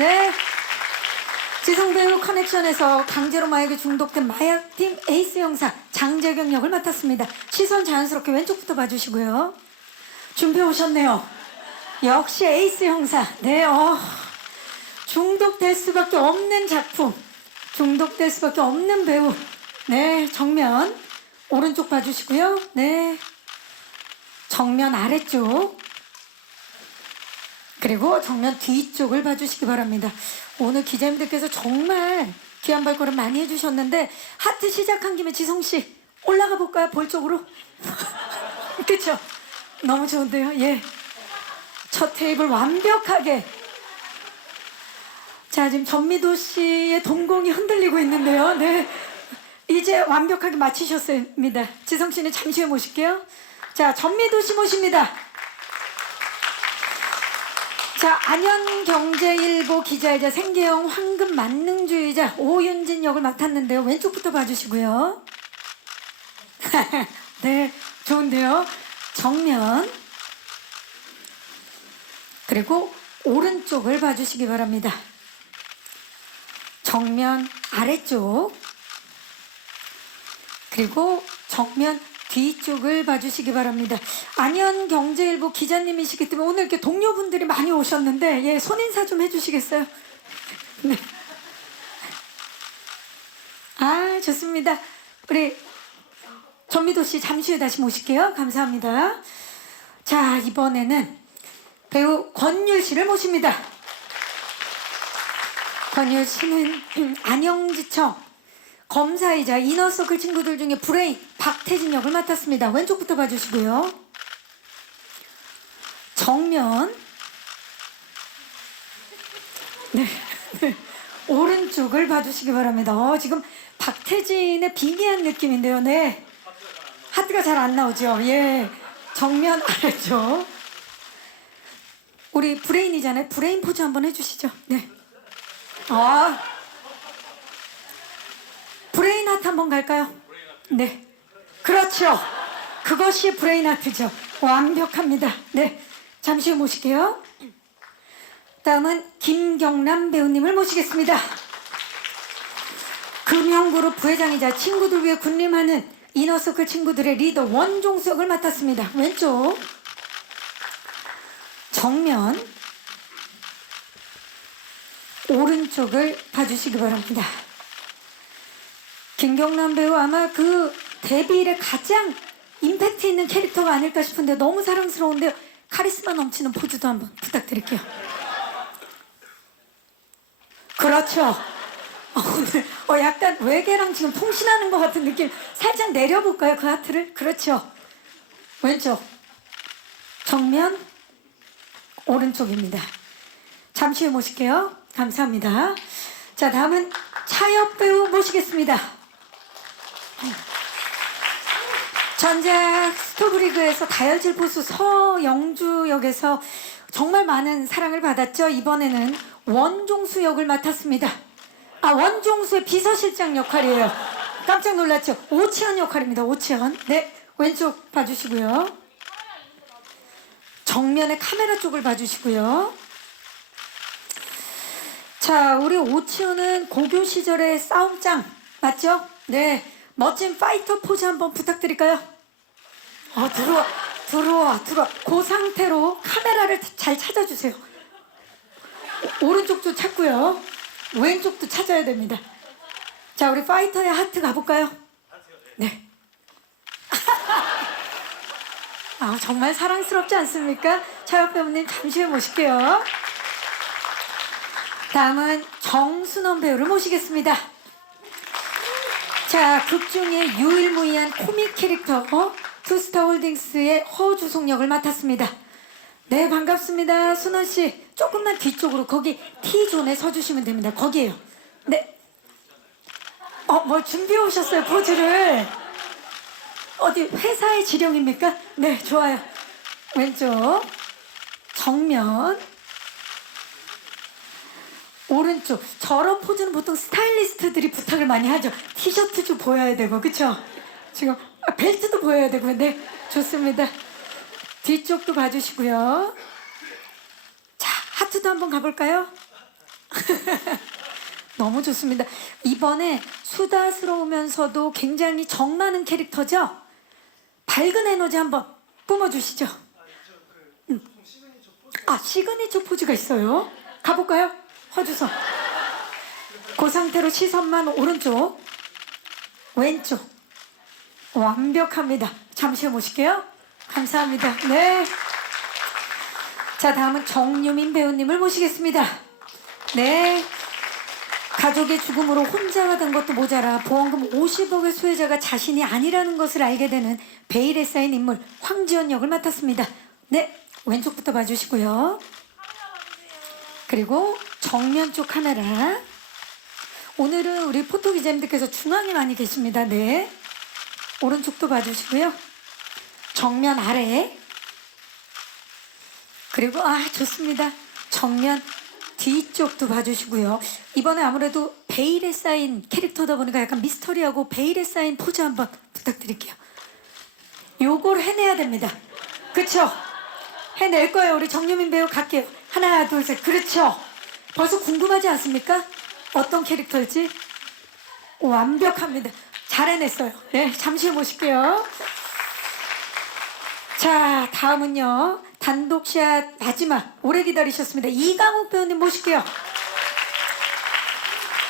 네. 지성배우 커넥션에서 강제로 마약에 중독된 마약팀 에이스 형사 장재경 역을 맡았습니다. 시선 자연스럽게 왼쪽부터 봐주시고요. 준비해 오셨네요. 역시 에이스 형사. 네, 중독될 수밖에 없는 작품, 중독될 수밖에 없는 배우. 네, 정면 오른쪽 봐주시고요. 네, 정면 아래쪽, 그리고 정면 뒤쪽을 봐주시기 바랍니다. 오늘 기자님들께서 정말 귀한 발걸음 많이 해주셨는데, 하트 시작한 김에 지성씨 올라가 볼까요? 볼 쪽으로. 그쵸? 너무 좋은데요. 예, 첫 테이블 완벽하게. 자, 지금 전미도 씨의 동공이 흔들리고 있는데요. 네, 이제 완벽하게 마치셨습니다. 지성 씨는 잠시 후에 모실게요. 자, 전미도 씨 모십니다. 자, 안현경제일보 기자이자 생계형 황금 만능주의자 오윤진 역을 맡았는데요. 왼쪽부터 봐주시고요. 네, 좋은데요. 정면, 그리고 오른쪽을 봐주시기 바랍니다. 정면 아래쪽, 그리고 정면 뒤쪽을 봐주시기 바랍니다. 안현경제일보 기자님이시기 때문에 오늘 이렇게 동료분들이 많이 오셨는데, 예, 손인사 좀 해주시겠어요? 네. 아, 좋습니다. 우리 전미도 씨 잠시 후에 다시 모실게요. 감사합니다. 자, 이번에는 배우 권율 씨를 모십니다. 권율 씨는 안영지청 검사이자 이너서클 친구들 중에 브레인 박태진 역을 맡았습니다. 왼쪽부터 봐주시고요. 정면, 네, 네. 오른쪽을 봐주시기 바랍니다. 지금 박태진의 비기한 느낌인데요. 네, 하트가 잘 안 나오죠. 예, 정면 아래쪽. 우리 브레인이잖아요. 브레인 포즈 한번 해주시죠. 네. 브레인 하트 한번 갈까요? 네, 그렇죠. 그것이 브레인 하트죠. 완벽합니다. 네, 잠시 후 모실게요. 다음은 김경남 배우님을 모시겠습니다. 금형그룹 부회장이자 친구들 위해 군림하는 이너서클 친구들의 리더 원종수 역을 맡았습니다. 왼쪽, 정면, 오른쪽을 봐주시기 바랍니다. 김경남 배우 아마 그 데뷔 이래 가장 임팩트 있는 캐릭터가 아닐까 싶은데 너무 사랑스러운데요. 카리스마 넘치는 포즈도 한번 부탁드릴게요. 그렇죠. 오늘 약간 외계랑 지금 통신하는 것 같은 느낌. 살짝 내려볼까요? 그 하트를. 그렇죠. 왼쪽, 정면, 오른쪽입니다. 잠시 후에 모실게요. 감사합니다. 자, 다음은 차엽 배우 모시겠습니다. 전작 스토브리그에서 다혈질 보수 서영주 역에서 정말 많은 사랑을 받았죠. 이번에는 원종수 역을 맡았습니다. 원종수의 비서실장 역할이에요. 깜짝 놀랐죠. 오치현 역할입니다. 오치현. 네, 왼쪽 봐주시고요. 정면의 카메라 쪽을 봐주시고요. 자, 우리 오치현은 고교 시절의 싸움짱 맞죠? 네, 멋진 파이터 포즈 한번 부탁드릴까요? 들어와. 그 상태로 카메라를 잘 찾아주세요. 오른쪽도 찾고요. 왼쪽도 찾아야 됩니다. 자, 우리 파이터의 하트 가볼까요? 네. 정말 사랑스럽지 않습니까? 차엽 배우님 잠시 후에 모실게요. 다음은 정순원 배우를 모시겠습니다. 자, 극중의 유일무이한 코믹 캐릭터 투스타홀딩스의 허주송 역을 맡았습니다. 네, 반갑습니다. 순원씨 조금만 뒤쪽으로, 거기 T존에 서주시면 됩니다. 거기에요. 네. 뭐 준비해 오셨어요, 포즈를. 어디 회사의 지령입니까? 네, 좋아요. 왼쪽, 정면, 오른쪽. 저런 포즈는 보통 스타일리스트들이 부탁을 많이 하죠. 티셔츠 좀 보여야 되고, 그쵸? 지금 벨트도 보여야 되고. 네, 좋습니다. 뒤쪽도 봐주시고요. 자, 하트도 한번 가볼까요? 너무 좋습니다. 이번에 수다스러우면서도 굉장히 정 많은 캐릭터죠? 밝은 에너지 한번 뿜어주시죠. 아, 시그니처 포즈가 있어요. 가볼까요? 허주서. 그 상태로 시선만 오른쪽, 왼쪽. 완벽합니다. 잠시 모실게요. 감사합니다. 네. 자, 다음은 정유민 배우님을 모시겠습니다. 네. 가족의 죽음으로 혼자가 된 것도 모자라 보험금 50억의 수혜자가 자신이 아니라는 것을 알게 되는 베일에 쌓인 인물 황지연 역을 맡았습니다. 네, 왼쪽부터 봐주시고요. 그리고 정면 쪽 카메라. 오늘은 우리 포토 기자님들께서 중앙에 많이 계십니다. 네, 오른쪽도 봐주시고요. 정면 아래. 그리고 좋습니다. 정면 뒤쪽도 봐주시고요. 이번에 아무래도 베일에 쌓인 캐릭터다 보니까 약간 미스터리하고 베일에 쌓인 포즈 한번 부탁드릴게요. 요걸 해내야 됩니다. 그쵸? 해낼 거예요. 우리 정유민 배우 갈게요. 하나, 둘, 셋. 그렇죠? 벌써 궁금하지 않습니까? 어떤 캐릭터일지? 완벽합니다. 잘 해냈어요. 네, 잠시 모실게요. 자, 다음은요. 단독샷 마지막 오래 기다리셨습니다. 이강욱 배우님 모실게요.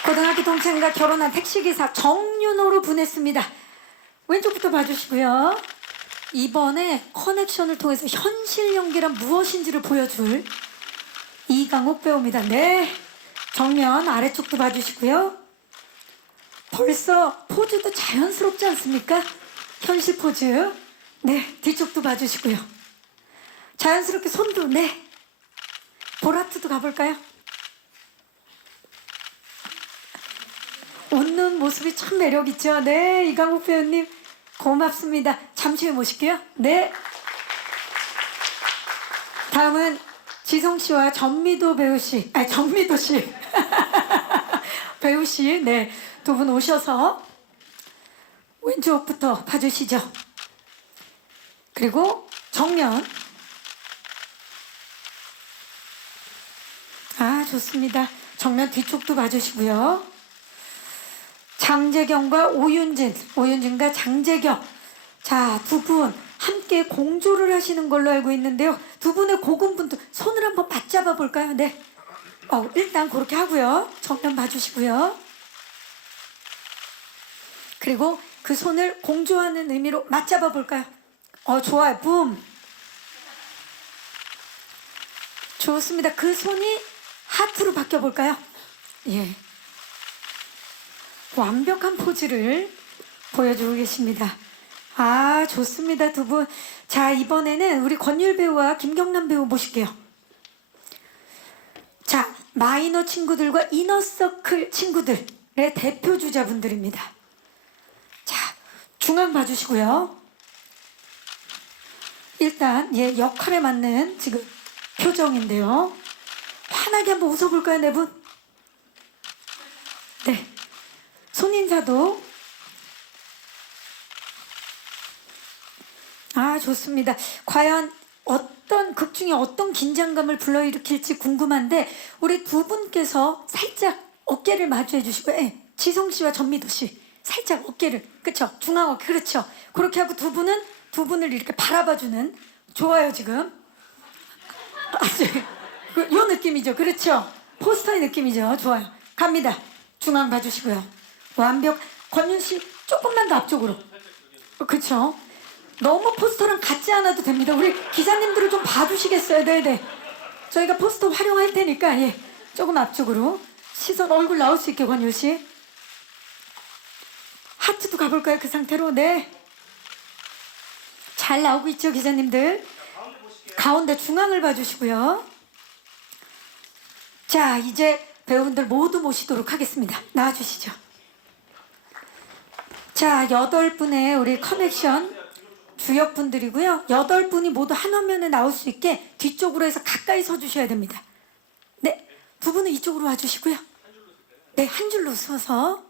고등학교 동창과 결혼한 택시기사 정윤호로 분했습니다. 왼쪽부터 봐주시고요. 이번에 커넥션을 통해서 현실 연기란 무엇인지를 보여줄 이강욱 배우입니다. 네, 정면 아래쪽도 봐주시고요. 벌써 포즈도 자연스럽지 않습니까? 현실 포즈. 네, 뒤쪽도 봐주시고요. 자연스럽게 손도. 네, 보라트도 가볼까요? 웃는 모습이 참 매력있죠. 네, 이강욱 배우님 고맙습니다. 잠시 후에 모실게요. 네. 다음은 지성씨와 전미도 배우씨, 전미도씨 배우씨, 네, 두 분 오셔서 왼쪽부터 봐주시죠. 그리고 정면. 좋습니다. 정면 뒤쪽도 봐주시고요. 장재경과 오윤진과 장재경. 자, 두 분 함께 공조를 하시는 걸로 알고 있는데요. 두 분의 고군분투 손을 한번 맞잡아 볼까요? 네. 일단 그렇게 하고요. 정면 봐주시고요. 그리고 그 손을 공조하는 의미로 맞잡아 볼까요? 좋아요. 붐. 좋습니다. 그 손이 하트로 바뀌어 볼까요? 예. 완벽한 포즈를 보여주고 계십니다. 좋습니다. 두 분. 자, 이번에는 우리 권율 배우와 김경남 배우 모실게요. 자, 마이너 친구들과 이너서클 친구들의 대표 주자분들입니다. 자, 중앙 봐주시고요. 일단 역할에 맞는 지금 표정인데요. 환하게 한번 웃어볼까요, 네 분? 네. 손인사도. 좋습니다. 과연 어떤 극 중에 어떤 긴장감을 불러일으킬지 궁금한데 우리 두 분께서 살짝 어깨를 마주해 주시고, 지성씨와 전미도씨 살짝 어깨를, 그쵸? 중앙 어깨, 그렇죠? 그렇게 하고 두 분을 이렇게 바라봐주는. 좋아요. 지금 요 느낌이죠. 그렇죠? 포스터의 느낌이죠. 좋아요. 갑니다. 중앙 봐주시고요. 완벽. 권윤씨 조금만 더 앞쪽으로. 그쵸? 너무 포스터랑 같지 않아도 됩니다. 우리 기자님들을 좀 봐주시겠어요? 네네. 저희가 포스터 활용할 테니까 조금 앞쪽으로. 시선 얼굴 나올 수 있게 권윤씨. 하트도 가볼까요? 그 상태로. 네. 잘 나오고 있죠, 기자님들? 가운데 중앙을 봐주시고요. 자, 이제 배우분들 모두 모시도록 하겠습니다. 나와주시죠. 자, 8분의 우리 커넥션 주역분들이고요. 8분이 모두 한 화면에 나올 수 있게 뒤쪽으로 해서 가까이 서주셔야 됩니다. 네, 두 분은 이쪽으로 와주시고요. 네, 한 줄로 서서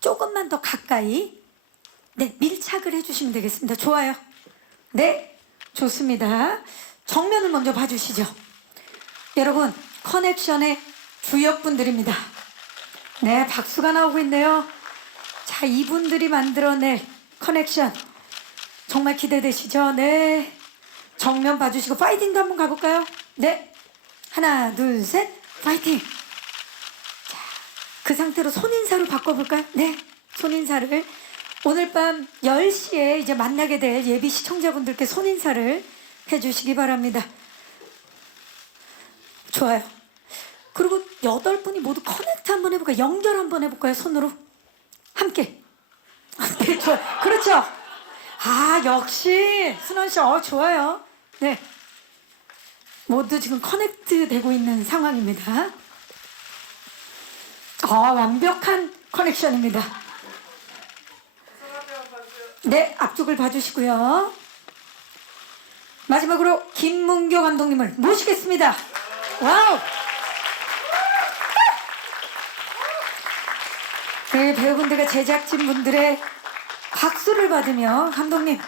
조금만 더 가까이 밀착을 해주시면 되겠습니다. 좋아요. 네, 좋습니다. 정면을 먼저 봐주시죠. 여러분, 커넥션의 주역분들입니다. 네, 박수가 나오고 있네요. 자, 이분들이 만들어낼 커넥션 정말 기대되시죠? 네, 정면 봐주시고 파이팅도 한번 가볼까요? 네, 하나, 둘, 셋, 파이팅! 자, 그 상태로 손인사로 바꿔볼까요? 네, 손인사를 오늘 밤 10시에 이제 만나게 될 예비 시청자분들께 손인사를 해주시기 바랍니다. 좋아요. 그리고 8분이 모두 커넥트 한번 해볼까요? 연결 한번 해볼까요? 손으로 함께. 네, 좋아요. 그렇죠. 아, 역시 순원 씨, 좋아요. 네, 모두 지금 커넥트 되고 있는 상황입니다. 완벽한 커넥션입니다. 네, 앞쪽을 봐주시고요. 마지막으로 김문교 감독님을 모시겠습니다. 와우. 네, 배우분들과 제작진분들의 박수를 받으며 감독님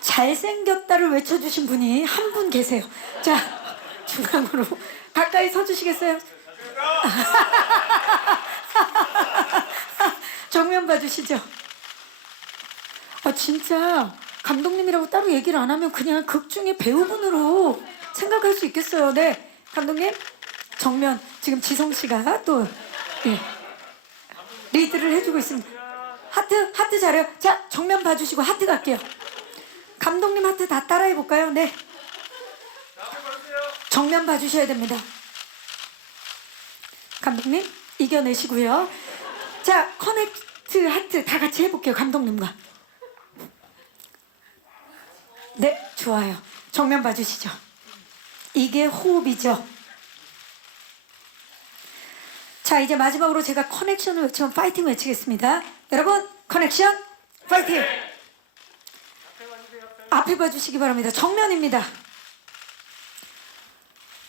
잘생겼다를 외쳐주신 분이 한 분 계세요. 자, 중앙으로 가까이 서주시겠어요? 정면 봐주시죠. 진짜 감독님이라고 따로 얘기를 안 하면 그냥 극 중에 배우분으로 생각할 수 있겠어요. 네, 감독님 정면 지금 지성 씨가 또 리드를 해주고 있습니다. 하트 잘해요. 자, 정면 봐주시고 하트 갈게요. 감독님 하트 다 따라해 볼까요? 네, 정면 봐주셔야 됩니다. 감독님 이겨내시고요. 자, 커넥트 하트 다 같이 해볼게요. 감독님과. 네, 좋아요. 정면 봐주시죠. 이게 호흡이죠. 자, 이제 마지막으로 제가 커넥션을 외치면 파이팅 외치겠습니다. 여러분, 커넥션 파이팅! 앞에 봐주시기 바랍니다. 정면입니다.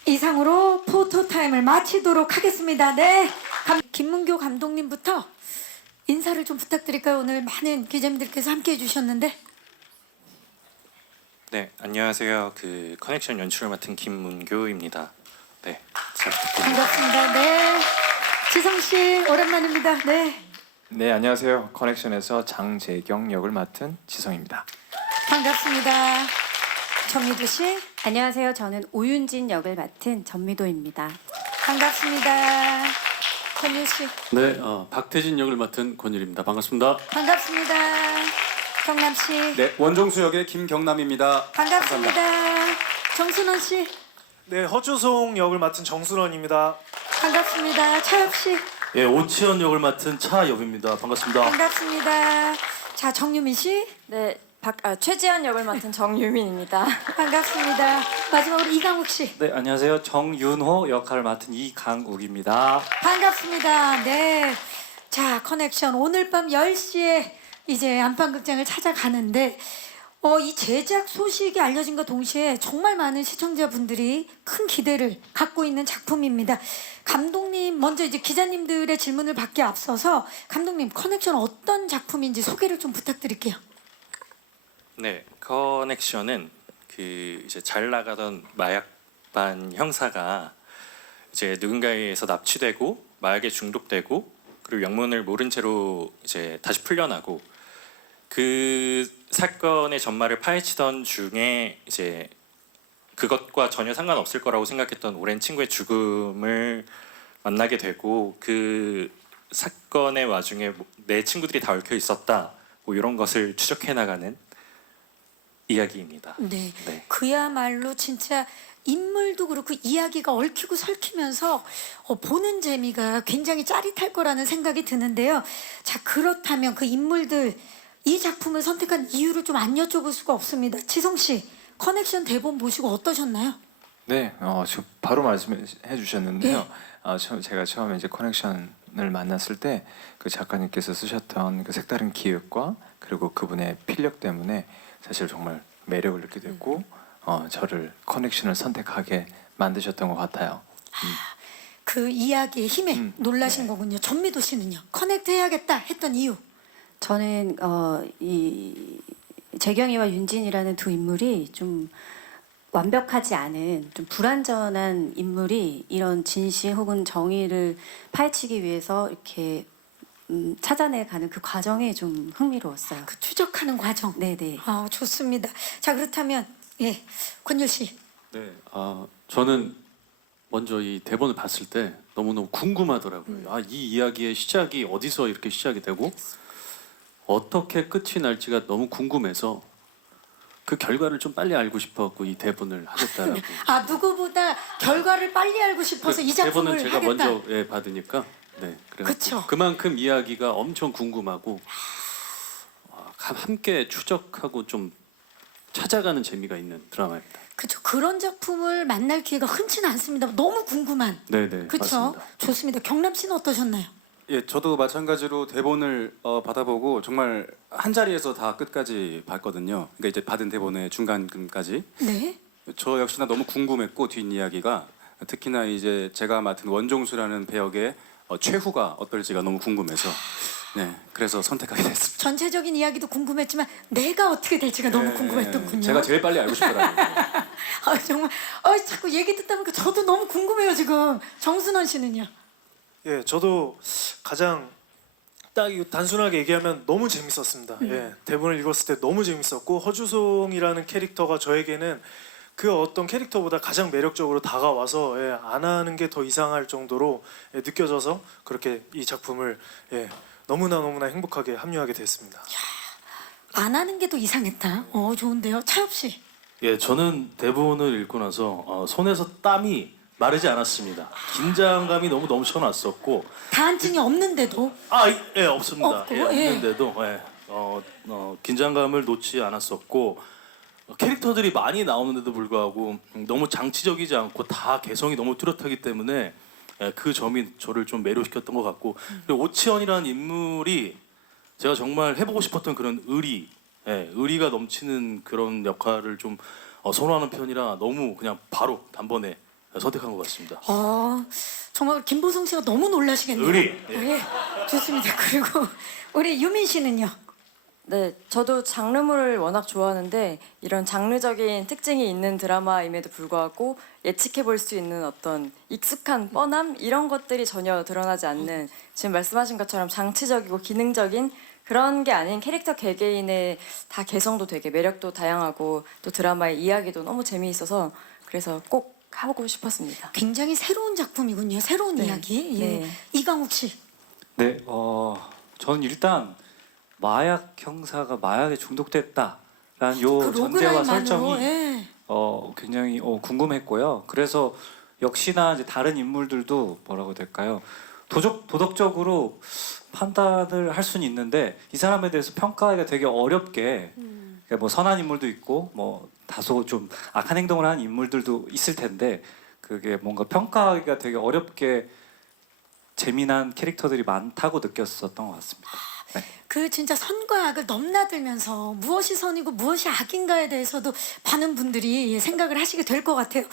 이상으로 포토타임을 마치도록 하겠습니다. 네, 김문교 감독님부터 인사를 좀 부탁드릴까요? 오늘 많은 기자님들께서 함께 해주셨는데. 네, 안녕하세요. 그 커넥션 연출을 맡은 김문교입니다. 네, 잘 부탁드립니다. 반갑습니다. 네, 지성 씨 오랜만입니다. 네, 네, 안녕하세요. 커넥션에서 장재경 역을 맡은 지성입니다. 반갑습니다. 정미도 씨 안녕하세요. 저는 오윤진 역을 맡은 전미도입니다. 반갑습니다. 권율 씨 네, 박태진 역을 맡은 권율입니다. 반갑습니다. 반갑습니다. 경남 씨 네, 원종수 역의 김경남입니다. 반갑습니다. 정순원 씨 네, 허주송 역을 맡은 정순원입니다. 반갑습니다. 차엽 씨 예, 오치현 역을 맡은 차엽입니다. 반갑습니다. 반갑습니다. 자, 정유민 씨 네, 최지연 역을 맡은 정유민입니다. 반갑습니다. 마지막으로 이강욱 씨 네, 안녕하세요. 정윤호 역할을 맡은 이강욱입니다. 반갑습니다. 네, 자, 커넥션 오늘 밤 10시에 이제 안방극장을 찾아가는데 이 제작 소식이 알려진과 동시에 정말 많은 시청자분들이 큰 기대를 갖고 있는 작품입니다. 감독님 먼저 이제 기자님들의 질문을 받기 앞서서 감독님 커넥션 어떤 작품인지 소개를 좀 부탁드릴게요. 네, 커넥션은 그 이제 잘 나가던 마약반 형사가 이제 누군가에 의해서 납치되고 마약에 중독되고 그리고 영문을 모른 채로 이제 다시 풀려나고 그 사건의 전말을 파헤치던 중에 이제 그것과 전혀 상관없을 거라고 생각했던 오랜 친구의 죽음을 만나게 되고 그 사건의 와중에 내 친구들이 다 얽혀 있었다 뭐 이런 것을 추적해 나가는 이야기입니다. 네, 네. 그야말로 진짜 인물도 그렇고 이야기가 얽히고 설키면서 보는 재미가 굉장히 짜릿할 거라는 생각이 드는데요. 자, 그렇다면 그 인물들 이 작품을 선택한 이유를 좀 안 여쭤볼 수가 없습니다. 지성 씨, 커넥션 대본 보시고 어떠셨나요? 네, 지금 바로 말씀해 주셨는데요. 제가 처음에 이제 커넥션을 만났을 때 그 작가님께서 쓰셨던 그 색다른 기획과 그리고 그분의 필력 때문에 사실 정말 매력을 느끼게 됐고 저를 커넥션을 선택하게 만드셨던 것 같아요. 그 이야기의 힘에 놀라신 거군요. 전미도 씨는요? 커넥트 해야겠다 했던 이유. 저는 이 재경이와 윤진이라는 두 인물이 좀 완벽하지 않은 좀 불완전한 인물이 이런 진실 혹은 정의를 파헤치기 위해서 이렇게 찾아내가는 그 과정이 좀 흥미로웠어요. 그 추적하는 과정. 네네. 아, 좋습니다. 자, 그렇다면 예, 권율 씨. 네, 저는 먼저 이 대본을 봤을 때 너무너무 궁금하더라고요. 이 이야기의 시작이 어디서 이렇게 시작이 되고 어떻게 끝이 날지가 너무 궁금해서 그 결과를 좀 빨리 알고 싶어갖고 이 대본을 하겠다라고. 아, 누구보다 결과를 빨리 알고 싶어서 이 작품을 대본은 제가 하겠다. 먼저 받으니까 네, 그쵸. 그래서 그만큼 이야기가 엄청 궁금하고 함께 추적하고 좀 찾아가는 재미가 있는 드라마입니다. 그렇죠. 그런 작품을 만날 기회가 흔치는 않습니다. 너무 궁금한. 네네, 그렇죠. 맞습니다. 좋습니다. 경남 씨는 어떠셨나요? 예, 저도 마찬가지로 대본을 받아보고 정말 한 자리에서 다 끝까지 봤거든요. 그러니까 이제 받은 대본의 중간까지. 네. 저 역시나 너무 궁금했고 뒷이야기가 특히나 이제 제가 맡은 원종수라는 배역의 최후가 어떨지가 너무 궁금해서 네, 그래서 선택하게 됐습니다. 전체적인 이야기도 궁금했지만 내가 어떻게 될지가 너무 궁금했던군요. 제가 제일 빨리 알고 싶더라고요. 아, 정말 자꾸 얘기 듣다 보니까 저도 너무 궁금해요 지금. 정순원 씨는요? 예, 저도 가장 딱 이거 단순하게 얘기하면 너무 재밌었습니다. 예, 대본을 읽었을 때 너무 재밌었고 허주송이라는 캐릭터가 저에게는 그 어떤 캐릭터보다 가장 매력적으로 다가와서 안 하는 게 더 이상할 정도로 느껴져서 그렇게 이 작품을 너무나 행복하게 합류하게 됐습니다. 안 하는 게 더 이상했다. 좋은데요. 차엽 씨. 예, 저는 대본을 읽고 나서 손에서 땀이 마르지 않았습니다. 긴장감이 너무 넘쳐났었고, 다한증이 없는데도 예, 없습니다. 없고, 예, 없는데도 긴장감을 놓지 않았었고, 캐릭터들이 많이 나오는데도 불구하고 너무 장치적이지 않고 다 개성이 너무 뚜렷하기 때문에 그 점이 저를 좀 매료시켰던 것 같고, 그리고 오치현이라는 인물이 제가 정말 해보고 싶었던 그런 의리가 넘치는 그런 역할을 좀 선호하는 편이라 너무 그냥 바로 단번에 선택한 것 같습니다. 정말 김보성 씨가 너무 놀라시겠네요. 의리. 예, 좋습니다. 그리고 우리 유민 씨는요? 네, 저도 장르물을 워낙 좋아하는데 이런 장르적인 특징이 있는 드라마임에도 불구하고 예측해 볼 수 있는 어떤 익숙한 뻔함 이런 것들이 전혀 드러나지 않는 지금 말씀하신 것처럼 장치적이고 기능적인 그런 게 아닌 캐릭터 개개인의 다 개성도 되게 매력도 다양하고 또 드라마의 이야기도 너무 재미있어서 그래서 꼭 하고 싶었습니다. 굉장히 새로운 작품이군요. 새로운 네. 이야기. 예. 네. 이강욱 씨. 네, 저는 일단 마약 형사가 마약에 중독됐다라는 요 그 전제와 로그라인만으로, 설정이 예. 굉장히 궁금했고요. 그래서 역시나 이제 다른 인물들도 뭐라고 될까요? 도덕적으로 판단을 할 수는 있는데 이 사람에 대해서 평가하기가 되게 어렵게 그러니까 뭐 선한 인물도 있고 뭐 다소 좀 악한 행동을 하는 인물들도 있을 텐데 그게 뭔가 평가하기가 되게 어렵게 재미난 캐릭터들이 많다고 느꼈었던 것 같습니다. 네. 그 진짜 선과 악을 넘나들면서 무엇이 선이고 무엇이 악인가에 대해서도 많은 분들이 생각을 하시게 될 것 같아요.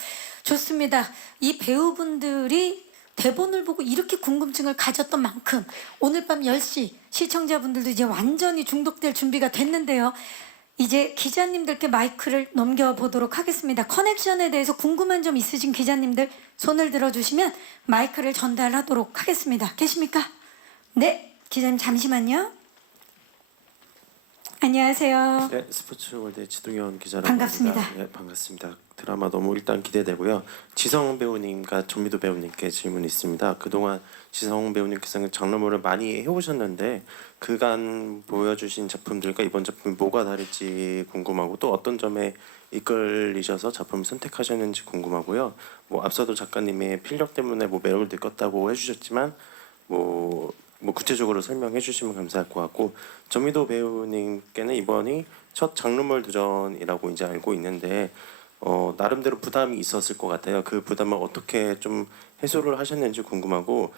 좋습니다. 이 배우분들이 대본을 보고 이렇게 궁금증을 가졌던 만큼 오늘 밤 10시 시청자분들도 이제 완전히 중독될 준비가 됐는데요. 이제 기자님들께 마이크를 넘겨보도록 하겠습니다. 커넥션에 대해서 궁금한 점 있으신 기자님들 손을 들어주시면 마이크를 전달하도록 하겠습니다. 계십니까? 네, 기자님 잠시만요. 안녕하세요. 네, 스포츠월드의 지동현 기자라고 반갑습니다. 합니다. 네, 반갑습니다. 드라마 너무 일단 기대되고요. 지성 배우님과 전미도 배우님께 질문이 있습니다. 그동안 지성 배우님께서는 장르물을 많이 해오셨는데 그간 보여주신 작품들과 이번 작품이 뭐가 다를지 궁금하고 또 어떤 점에 이끌리셔서 작품을 선택하셨는지 궁금하고요. 뭐 앞서도 작가님의 필력 때문에 뭐 매력을 느꼈다고 해주셨지만 뭐 구체적으로 설명해 주시면 감사할 것 같고 전미도 배우님께는 이번이 첫 장르물 도전이라고 이제 알고 있는데 나름대로 부담이 있었을 것 같아요. 그 부담을 어떻게 좀 해소를 하셨는지 궁금하고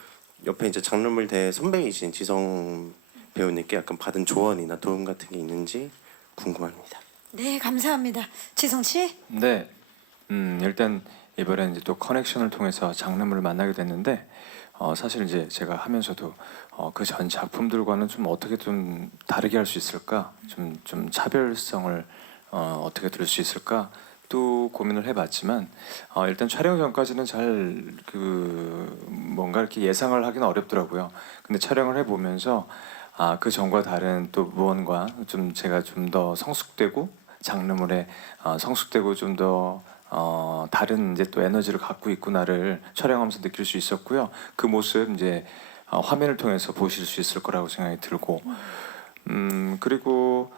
옆에 이제 장르물 대 선배이신 지성 배우님께 약간 받은 조언이나 도움 같은 게 있는지 궁금합니다. 네, 감사합니다. 지성 씨. 네, 일단 이번에 이제 또 커넥션을 통해서 장르물을 만나게 됐는데 사실 이제 제가 하면서도 그 전 작품들과는 좀 어떻게 좀 다르게 할 수 있을까, 좀 차별성을 어떻게 들을 수 있을까 또 고민을 해봤지만 일단 촬영 전까지는 잘 뭔가 이렇게 예상을 하기는 어렵더라고요. 근데 촬영을 해보면서 그 전과 다른 또 무언가 좀 제가 좀 더 성숙되고 장르물에 성숙되고 좀 더 다른 이제 또 에너지를 갖고 있구나를 촬영하면서 느낄 수 있었고요. 그 모습 이제 화면을 통해서 보실 수 있을 거라고 생각이 들고 그리고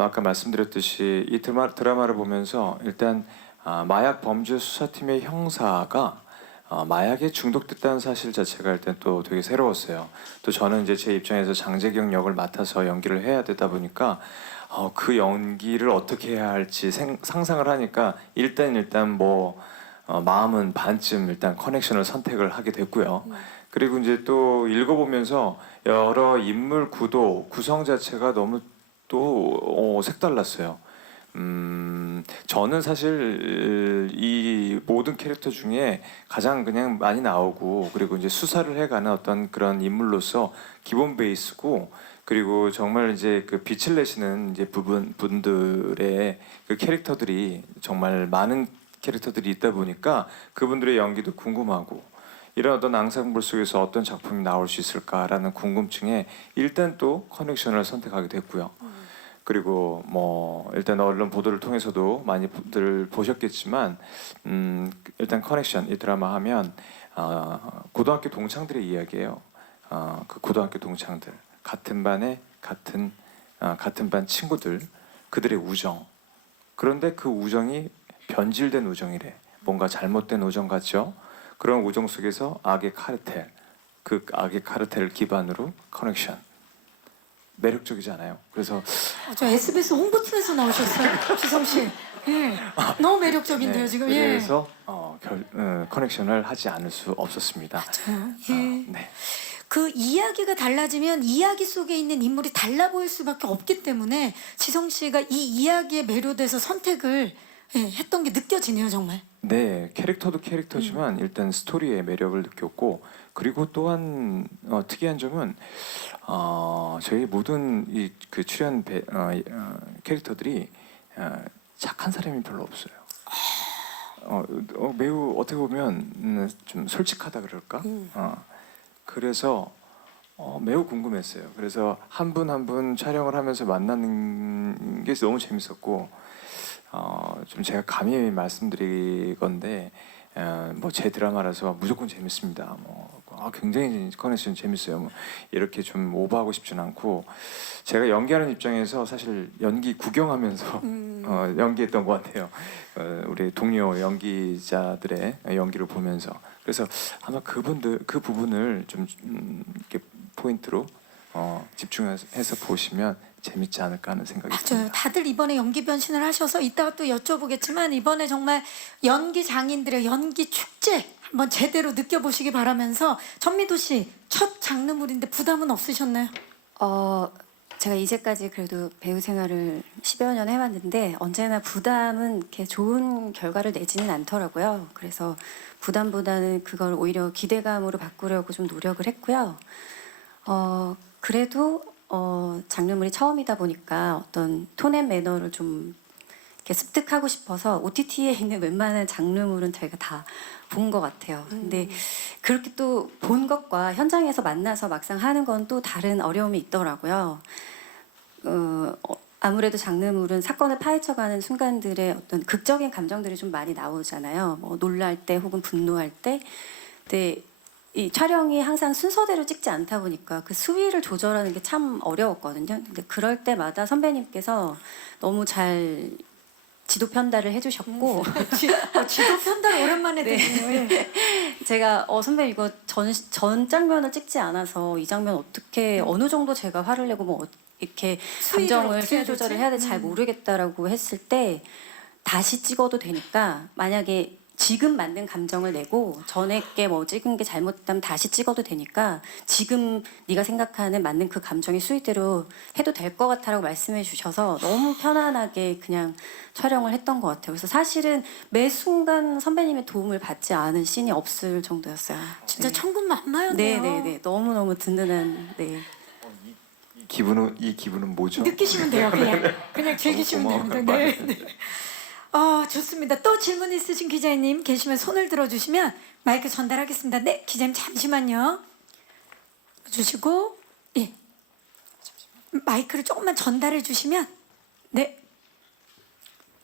아까 말씀드렸듯이 이 드라마를 보면서 일단 마약 범죄 수사팀의 형사가 마약에 중독됐다는 사실 자체가 일단 또 되게 새로웠어요. 또 저는 이제 제 입장에서 장재경 역을 맡아서 연기를 해야 되다 보니까 그 연기를 어떻게 해야 할지 상상을 하니까 일단 뭐 마음은 반쯤 일단 커넥션을 선택을 하게 됐고요. 그리고 이제 또 읽어보면서 여러 인물 구성 자체가 너무 또 색달랐어요. 저는 사실 이 모든 캐릭터 중에 가장 그냥 많이 나오고 그리고 이제 수사를 해가는 어떤 그런 인물로서 기본 베이스고 그리고 정말 이제 그 빛을 내시는 이제 분들의 그 캐릭터들이 정말 많은 캐릭터들이 있다 보니까 그분들의 연기도 궁금하고 이런 어떤 앙상블 속에서 어떤 작품이 나올 수 있을까라는 궁금증에 일단 또 커넥션을 선택하게 됐고요. 그리고 뭐 일단 언론 보도를 통해서도 많이들 보셨겠지만 일단 커넥션 이 드라마 하면 고등학교 동창들의 이야기예요. 그 고등학교 동창들 같은 반에 같은 반 친구들 그들의 우정. 그런데 그 우정이 변질된 우정이래. 뭔가 잘못된 우정 같죠. 그런 우정 속에서 악의 카르텔, 그 악의 카르텔 기반으로 커넥션. 매력적이지 않아요? 그래서 저 SBS 홍보팀에서 나오셨어요, 지성 씨. 예, 너무 매력적인데요 지금. 그래서 커넥션을 하지 않을 수 없었습니다. 맞아요. 예. 네. 그 이야기가 달라지면 이야기 속에 있는 인물이 달라 보일 수밖에 없기 때문에 지성 씨가 이 이야기에 매료돼서 선택을 했던 게 느껴지네요 정말. 네, 캐릭터도 캐릭터지만 일단 스토리의 매력을 느꼈고 그리고 또한 특이한 점은 저희 모든 이 그 출연 캐릭터들이 착한 사람이 별로 없어요. 매우 어떻게 보면 좀 솔직하다 그럴까? 그래서 매우 궁금했어요. 그래서 한 분 한 분 촬영을 하면서 만나는 게 너무 재밌었고 좀 제가 감히 말씀드리건데 뭐 제 드라마라서 무조건 재밌습니다. 굉장히 커넥션 재밌어요. 뭐 이렇게 좀 오버하고 싶진 않고 제가 연기하는 입장에서 사실 연기 구경하면서 연기했던 것 같아요. 우리 동료 연기자들의 연기를 보면서 그래서 아마 그 부분을 좀 이렇게 포인트로 집중해서 보시면 재밌지 않을까 하는 생각이 맞아요. 듭니다. 다들 이번에 연기 변신을 하셔서 이따가 또 여쭤보겠지만 이번에 정말 연기 장인들의 연기 축제 한번 제대로 느껴보시기 바라면서 전미도 씨 첫 장르물인데 부담은 없으셨나요? 제가 이제까지 그래도 배우 생활을 10여 년 해왔는데 언제나 부담은 이렇게 좋은 결과를 내지는 않더라고요. 그래서 부담보다는 그걸 오히려 기대감으로 바꾸려고 좀 노력을 했고요. 그래도 장르물이 처음이다 보니까 어떤 톤 앤 매너를 좀 이렇게 습득하고 싶어서 OTT에 있는 웬만한 장르물은 저희가 다 본 것 같아요. 근데 그렇게 또 본 것과 현장에서 만나서 막상 하는 건 또 다른 어려움이 있더라고요. 아무래도 장르물은 사건을 파헤쳐가는 순간들의 어떤 극적인 감정들이 좀 많이 나오잖아요. 뭐 놀랄 때 혹은 분노할 때. 근데 이 촬영이 항상 순서대로 찍지 않다 보니까 그 수위를 조절하는 게 참 어려웠거든요. 근데 그럴 때마다 선배님께서 너무 잘 지도 편달을 해주셨고 지도 편달 오랜만에 네. 듣네요. 제가 선배님 이거 전 장면을 찍지 않아서 이 장면 어떻게 어느 정도 제가 화를 내고 뭐 이렇게 감정을 수위 조절을 해야 될지 잘 모르겠다라고 했을 때 다시 찍어도 되니까 만약에 지금 맞는 감정을 내고 전에 게 뭐 찍은 게 잘못되면 다시 찍어도 되니까 지금 네가 생각하는 맞는 그 감정의 수위대로 해도 될 것 같아라고 말씀해 주셔서 너무 편안하게 그냥 촬영을 했던 것 같아요. 그래서 사실은 매 순간 선배님의 도움을 받지 않은 씬이 없을 정도였어요. 진짜 네. 천군만마였네요. 네네네 너무너무 든든한 네. 이 기분은 뭐죠? 느끼시면 돼요. 그냥 즐기시면 고마워요. 됩니다. 네. 좋습니다. 또 질문 있으신 기자님 계시면 손을 들어주시면 마이크 전달하겠습니다. 네, 기자님 잠시만요. 주시고, 예, 마이크를 조금만 전달해 주시면, 네,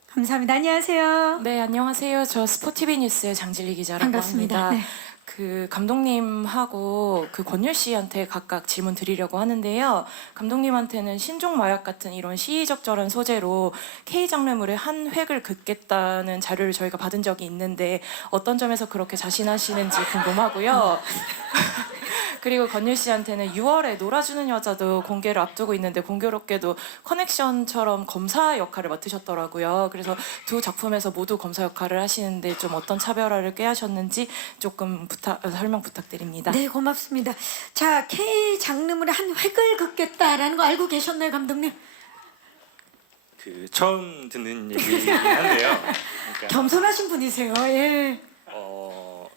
감사합니다. 안녕하세요. 네, 안녕하세요. 저 스포티비 뉴스의 장진리 기자라고 반갑습니다. 합니다. 네. 그 감독님하고 그 권율 씨한테 각각 질문 드리려고 하는데요. 감독님한테는 신종 마약 같은 이런 시의적절한 소재로 K 장르물의 한 획을 긋겠다는 자료를 저희가 받은 적이 있는데 어떤 점에서 그렇게 자신하시는지 궁금하고요. 그리고 권율 씨한테는 6월에 놀아주는 여자도 공개를 앞두고 있는데 공교롭게도 커넥션처럼 검사 역할을 맡으셨더라고요. 그래서 두 작품에서 모두 검사 역할을 하시는데 좀 어떤 차별화를 꾀하셨는지 조금 설명 부탁드립니다. 네, 고맙습니다. 자, K 장르물의 한 획을 긋겠다라는 거 알고 계셨나요, 감독님? 그 처음 듣는 얘기긴 한데요. 그러니까 겸손하신 분이세요. 예.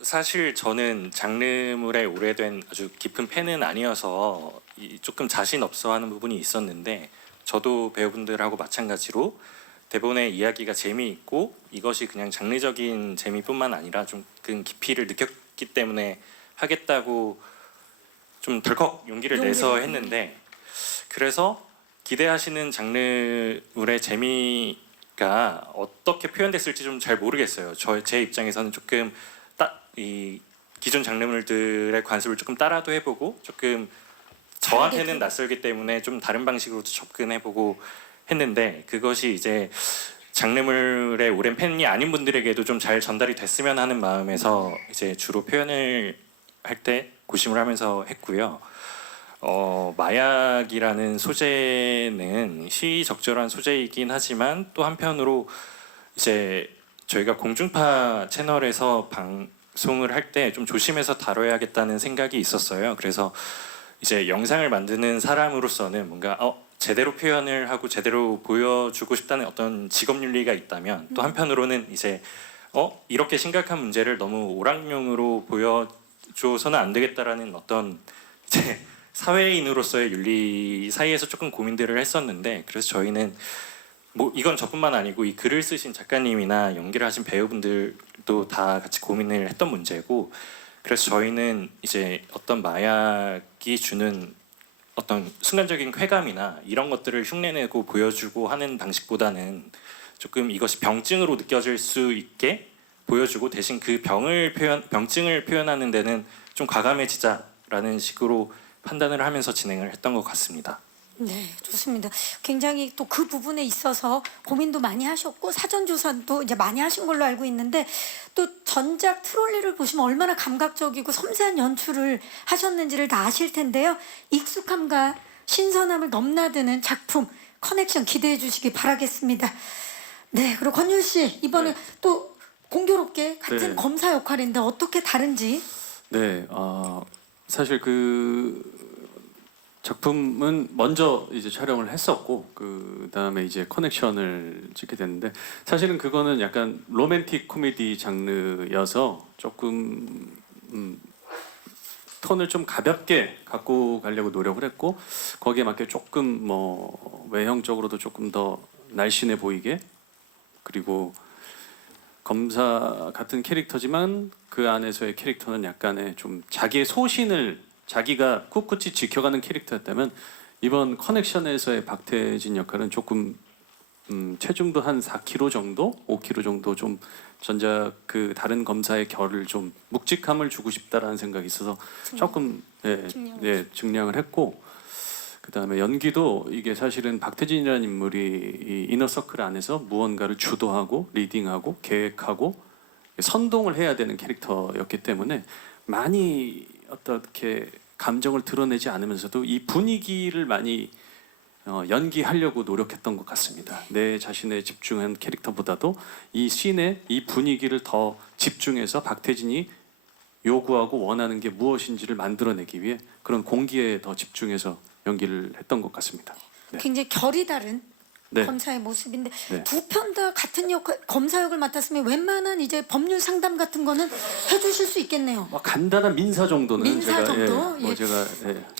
사실 저는 장르물의 오래된 아주 깊은 팬은 아니어서 조금 자신 없어하는 부분이 있었는데 저도 배우분들하고 마찬가지로 대본의 이야기가 재미있고 이것이 그냥 장르적인 재미뿐만 아니라 좀 그 깊이를 느꼈기 때문에 하겠다고 좀 덜컥 용기를 내서 했는데 그래서 기대하시는 장르물의 재미가 어떻게 표현됐을지 좀 잘 모르겠어요. 제 입장에서는 조금 이 기존 장르물들의 관습을 조금 따라도 해보고 조금 저한테는 낯설기 때문에 좀 다른 방식으로도 접근해보고 했는데 그것이 이제 장르물의 오랜 팬이 아닌 분들에게도 좀 잘 전달이 됐으면 하는 마음에서 이제 주로 표현을 할 때 고심을 하면서 했고요. 마약이라는 소재는 시의적절한 소재이긴 하지만 또 한편으로 이제 저희가 공중파 채널에서 방송을 할 때 좀 조심해서 다뤄야겠다는 생각이 있었어요. 그래서 이제 영상을 만드는 사람으로서는 뭔가 제대로 표현을 하고 제대로 보여주고 싶다는 어떤 직업윤리가 있다면 또 한편으로는 이제 이렇게 심각한 문제를 너무 오락용으로 보여줘서는 안 되겠다라는 어떤 이제 사회인으로서의 윤리 사이에서 조금 고민들을 했었는데 그래서 저희는 뭐 이건 저뿐만 아니고 이 글을 쓰신 작가님이나 연기를 하신 배우분들도 다 같이 고민을 했던 문제고 그래서 저희는 이제 어떤 마약이 주는 어떤 순간적인 쾌감이나 이런 것들을 흉내내고 보여주고 하는 방식보다는 조금 이것이 병증으로 느껴질 수 있게 보여주고 대신 그 병증을 표현하는 데는 좀 과감해지자라는 식으로 판단을 하면서 진행을 했던 것 같습니다. 네, 좋습니다. 굉장히 또 그 부분에 있어서 고민도 많이 하셨고 사전 조사도 이제 많이 하신 걸로 알고 있는데 또 전작 트롤리를 보시면 얼마나 감각적이고 섬세한 연출을 하셨는지를 다 아실 텐데요. 익숙함과 신선함을 넘나드는 작품 커넥션 기대해 주시기 바라겠습니다. 네, 그리고 권율 씨 이번에 또 공교롭게 같은 네. 검사 역할인데 어떻게 다른지? 네, 사실 그 작품은 먼저 이제 촬영을 했었고 그 다음에 이제 커넥션을 찍게 됐는데 사실은 그거는 약간 로맨틱 코미디 장르여서 조금 톤을 좀 가볍게 갖고 가려고 노력을 했고 거기에 맞게 조금 뭐 외형적으로도 조금 더 날씬해 보이게 그리고 검사 같은 캐릭터지만 그 안에서의 캐릭터는 약간의 좀 자기의 소신을 자기가 꿋꿋이 지켜가는 캐릭터였다면 이번 커넥션에서의 박태진 역할은 조금 체중도 한 4kg 정도, 5kg 정도 좀 전작 그 다른 검사의 결을 좀 묵직함을 주고 싶다라는 생각이 있어서 조금 증량을 했고 그 다음에 연기도 이게 사실은 박태진이라는 인물이 이 이너서클 안에서 무언가를 주도하고 리딩하고 계획하고 선동을 해야 되는 캐릭터였기 때문에 많이 어떻게 감정을 드러내지 않으면서도 이 분위기를 많이 연기하려고 노력했던 것 같습니다. 내 자신에 집중한 캐릭터보다도 이 씬의 이 분위기를 더 집중해서 박태진이 요구하고 원하는 게 무엇인지를 만들어내기 위해 그런 공기에 더 집중해서 연기를 했던 것 같습니다. 네. 굉장히 결이 다른 네. 검사의 모습인데 네. 두 편 다 같은 역할 검사 역을 맡았으면 웬만한 이제 법률 상담 같은 거는 해주실 수 있겠네요. 뭐 간단한 민사 정도는 민사 제가 정도? 뭐 예. 제가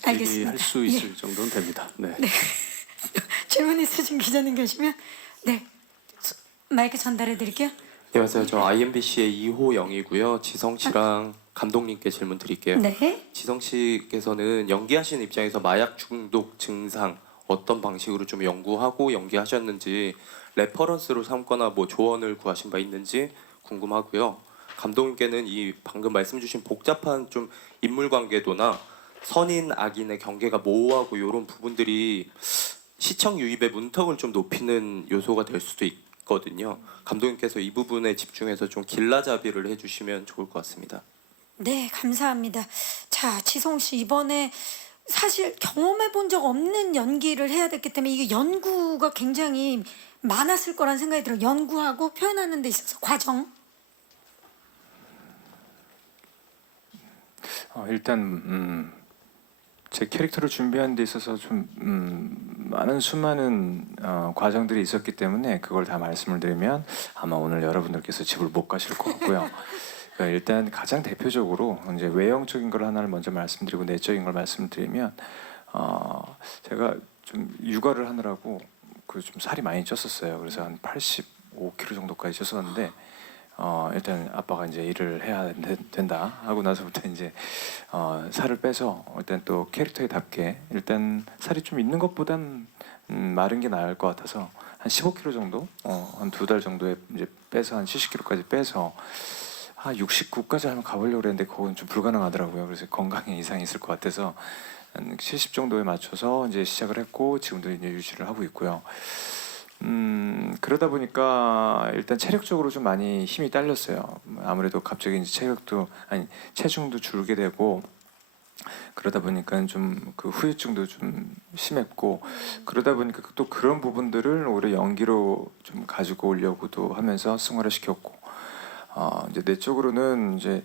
알겠습니다. 얘기할 수 있을 정도는 됩니다. 네. 질문 있으신 기자님 계시면 네 마이크 전달해 드릴게요. 안녕하세요. 저 IMBC의 이호영이고요. 지성 씨랑 감독님께 질문 드릴게요. 네. 지성 씨께서는 연기하시는 입장에서 마약 중독 증상 어떤 방식으로 좀 연구하고 연기하셨는지 레퍼런스로 삼거나 뭐 조언을 구하신 바 있는지 궁금하고요. 감독님께는 이 방금 말씀 주신 복잡한 좀 인물 관계도나 선인 악인의 경계가 모호하고 이런 부분들이 시청 유입의 문턱을 좀 높이는 요소가 될 수도 있거든요. 감독님께서 이 부분에 집중해서 좀 길라잡이를 해주시면 좋을 것 같습니다. 네, 감사합니다. 자, 지성 씨 이번에 사실 경험해 본 적 없는 연기를 해야 됐기 때문에 이게 연구가 굉장히 많았을 거란 생각이 들어요. 연구하고 표현하는 데 있어서 과정. 일단 제 캐릭터를 준비하는 데 있어서 좀 많은 수많은 과정들이 있었기 때문에 그걸 다 말씀을 드리면 아마 오늘 여러분들께서 집을 못 가실 것 같고요. 그러니까 일단 가장 대표적으로 이제 외형적인 걸 하나를 먼저 말씀드리고 내적인 걸 말씀드리면 제가 좀 육아를 하느라고 그 좀 살이 많이 쪘었어요. 그래서 한 85kg 정도까지 쪘었는데 일단 아빠가 이제 일을 해야 된다 하고 나서부터 이제 살을 빼서 일단 또 캐릭터에 답게 일단 살이 좀 있는 것보단 마른 게 나을 것 같아서 한 15kg 정도 한 2달 정도에 이제 빼서 한 70kg까지 빼서 69까지 한번 가보려고 그랬는데 그건 좀 불가능하더라고요. 그래서 건강에 이상이 있을 것 같아서 한 70 정도에 맞춰서 이제 시작을 했고 지금도 이제 유지를 하고 있고요. 그러다 보니까 일단 체력적으로 좀 많이 힘이 딸렸어요. 아무래도 갑자기 이제 체중도 줄게 되고 그러다 보니까 좀 그 후유증도 좀 심했고 그러다 보니까 또 그런 부분들을 오히려 연기로 좀 가지고 오려고도 하면서 승화를 시켰고 이제 내적으로는 이제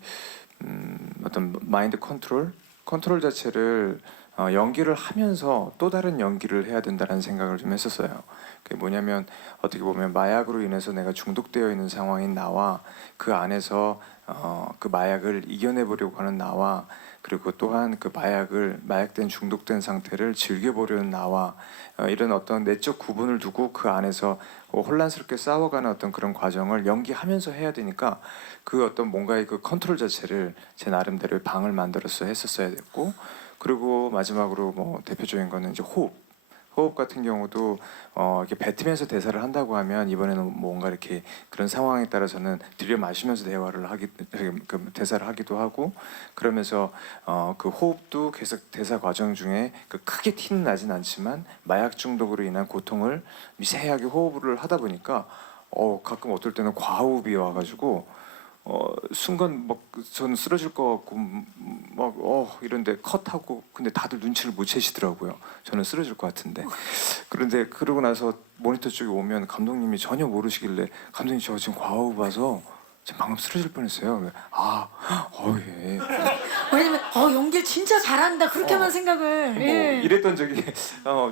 어떤 마인드 컨트롤 자체를 연기를 하면서 또 다른 연기를 해야 된다는 생각을 좀 했었어요. 그게 뭐냐면 어떻게 보면 마약으로 인해서 내가 중독되어 있는 상황인 나와 그 안에서 그 마약을 이겨내보려고 하는 나와 그리고 또한 그 마약된 중독된 상태를 즐겨보려는 나와 이런 어떤 내적 구분을 두고 그 안에서 혼란스럽게 싸워가는 어떤 그런 과정을 연기하면서 해야 되니까 그 어떤 뭔가의 그 컨트롤 자체를 제 나름대로의 방을 만들어서 했었어야 됐고 그리고 마지막으로 뭐 대표적인 거는 이제 호흡 같은 경우도 이렇게 뱉으면서 대사를 한다고 하면 이번에는 뭔가 이렇게 그런 상황에 따라서는 들여 마시면서 대사를 하기도 하고 그러면서 그 호흡도 계속 대사 과정 중에 그 크게 티는 나진 않지만 마약 중독으로 인한 고통을 미세하게 호흡을 하다 보니까 가끔 어떨 때는 과호흡이 와가지고 순간 막 저는 쓰러질 것 같고 막 이런데 컷하고 근데 다들 눈치를 못 채시더라고요. 저는 쓰러질 것 같은데 그런데 그러고 나서 모니터 쪽에 오면 감독님이 전혀 모르시길래 감독님 저 지금 과호흡 와서 지금 방금 쓰러질 뻔했어요. 예. 왜냐면 연기를 진짜 잘한다 그렇게만 생각을 예. 이랬던 적이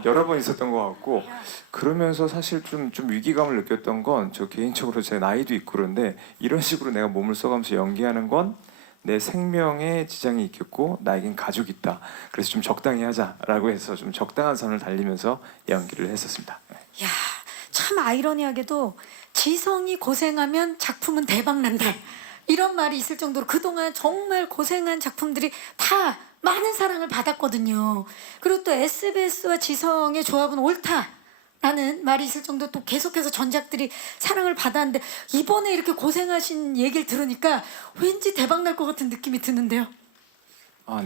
여러 번 있었던 것 같고 그러면서 사실 좀 위기감을 느꼈던 건 저 개인적으로 제 나이도 있고 그런데 이런 식으로 내가 몸을 써가면서 연기하는 건 내 생명에 지장이 있겠고 나에겐 가족이 있다. 그래서 좀 적당히 하자라고 해서 좀 적당한 선을 달리면서 연기를 했었습니다. 야, 참 아이러니하게도 지성이 고생하면 작품은 대박 난다. 이런 말이 있을 정도로 그동안 정말 고생한 작품들이 다 많은 사랑을 받았거든요. 그리고 또 SBS와 지성의 조합은 옳다라는 말이 있을 정도로 또 계속해서 전작들이 사랑을 받았는데 이번에 이렇게 고생하신 얘기를 들으니까 왠지 대박 날 것 같은 느낌이 드는데요.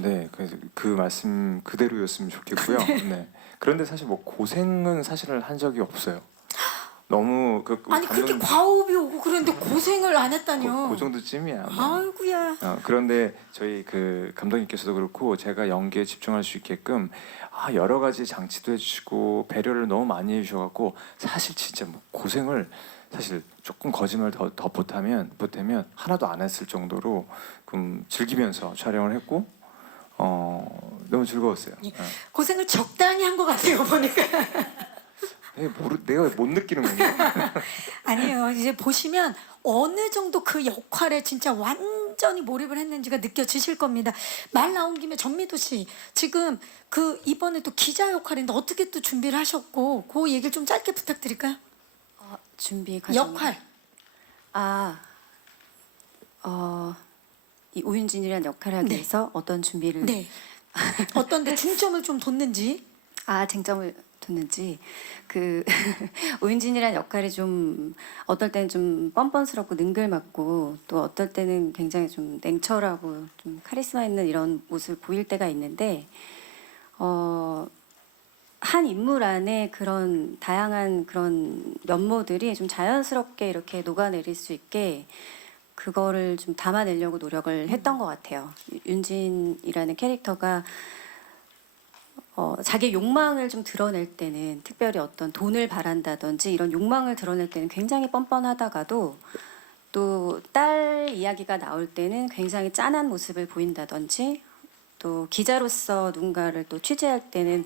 네. 그 말씀 그대로였으면 좋겠고요. 네. 그런데 사실 뭐 고생은 사실은 한 적이 없어요. 너무 그렇게 과호흡이 오고 그런데 고생을 안 했다뇨. 그 정도쯤이야. 아이고야. 그런데 저희 그 감독님께서도 그렇고 제가 연기에 집중할 수 있게끔 여러 가지 장치도 해주시고 배려를 너무 많이 해주셔갖고 사실 진짜 뭐 고생을 사실 조금 거짓말 더 보태면 하나도 안 했을 정도로 즐기면서 촬영을 했고 너무 즐거웠어요. 고생을 적당히 한 것 같아요 보니까. 내가 못 느끼는군요. 아니에요. 이제 보시면 어느 정도 그 역할에 진짜 완전히 몰입을 했는지가 느껴지실 겁니다. 말 나온 김에 전미도 씨 지금 이번에 또 기자 역할인데 어떻게 또 준비를 하셨고 그 얘기를 좀 짧게 부탁드릴까요? 준비 과정. 역할. 이 우윤진이라는 역할을 하기 네. 위해서 어떤 준비를 네. 어떤데 중점을 좀 뒀는지. 쟁점을 뒀는지 그 우윤진이라는 역할이 좀 어떨 때는 좀 뻔뻔스럽고 능글맞고 또 어떨 때는 굉장히 좀 냉철하고 좀 카리스마 있는 이런 모습을 보일 때가 있는데 한 인물 안에 그런 다양한 그런 면모들이 좀 자연스럽게 이렇게 녹아내릴 수 있게 그거를 좀 담아내려고 노력을 했던 것 같아요. 윤진이라는 캐릭터가 자기 욕망을 좀 드러낼 때는 특별히 어떤 돈을 바란다든지 이런 욕망을 드러낼 때는 굉장히 뻔뻔하다가도 또 딸 이야기가 나올 때는 굉장히 짠한 모습을 보인다든지 또 기자로서 누군가를 또 취재할 때는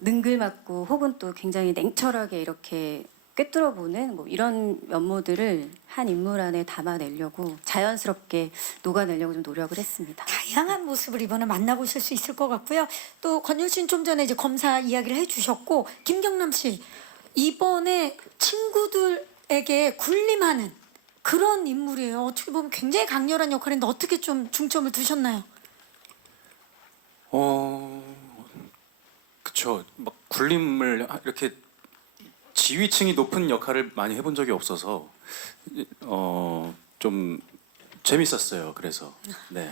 능글맞고 혹은 또 굉장히 냉철하게 이렇게 꿰뚫어 보는 뭐 이런 면모들을 한 인물 안에 담아내려고 자연스럽게 녹아내려고 좀 노력을 했습니다. 다양한 모습을 이번에 만나보실 수 있을 것 같고요. 또 권율 씨는 좀 전에 이제 검사 이야기를 해주셨고 김경남 씨 이번에 친구들에게 군림하는 그런 인물이에요. 어떻게 보면 굉장히 강렬한 역할인데 어떻게 좀 중점을 두셨나요? 그쵸. 막 굴림을 이렇게 지위층이 높은 역할을 많이 해본 적이 없어서 좀 재밌었어요. 그래서 네.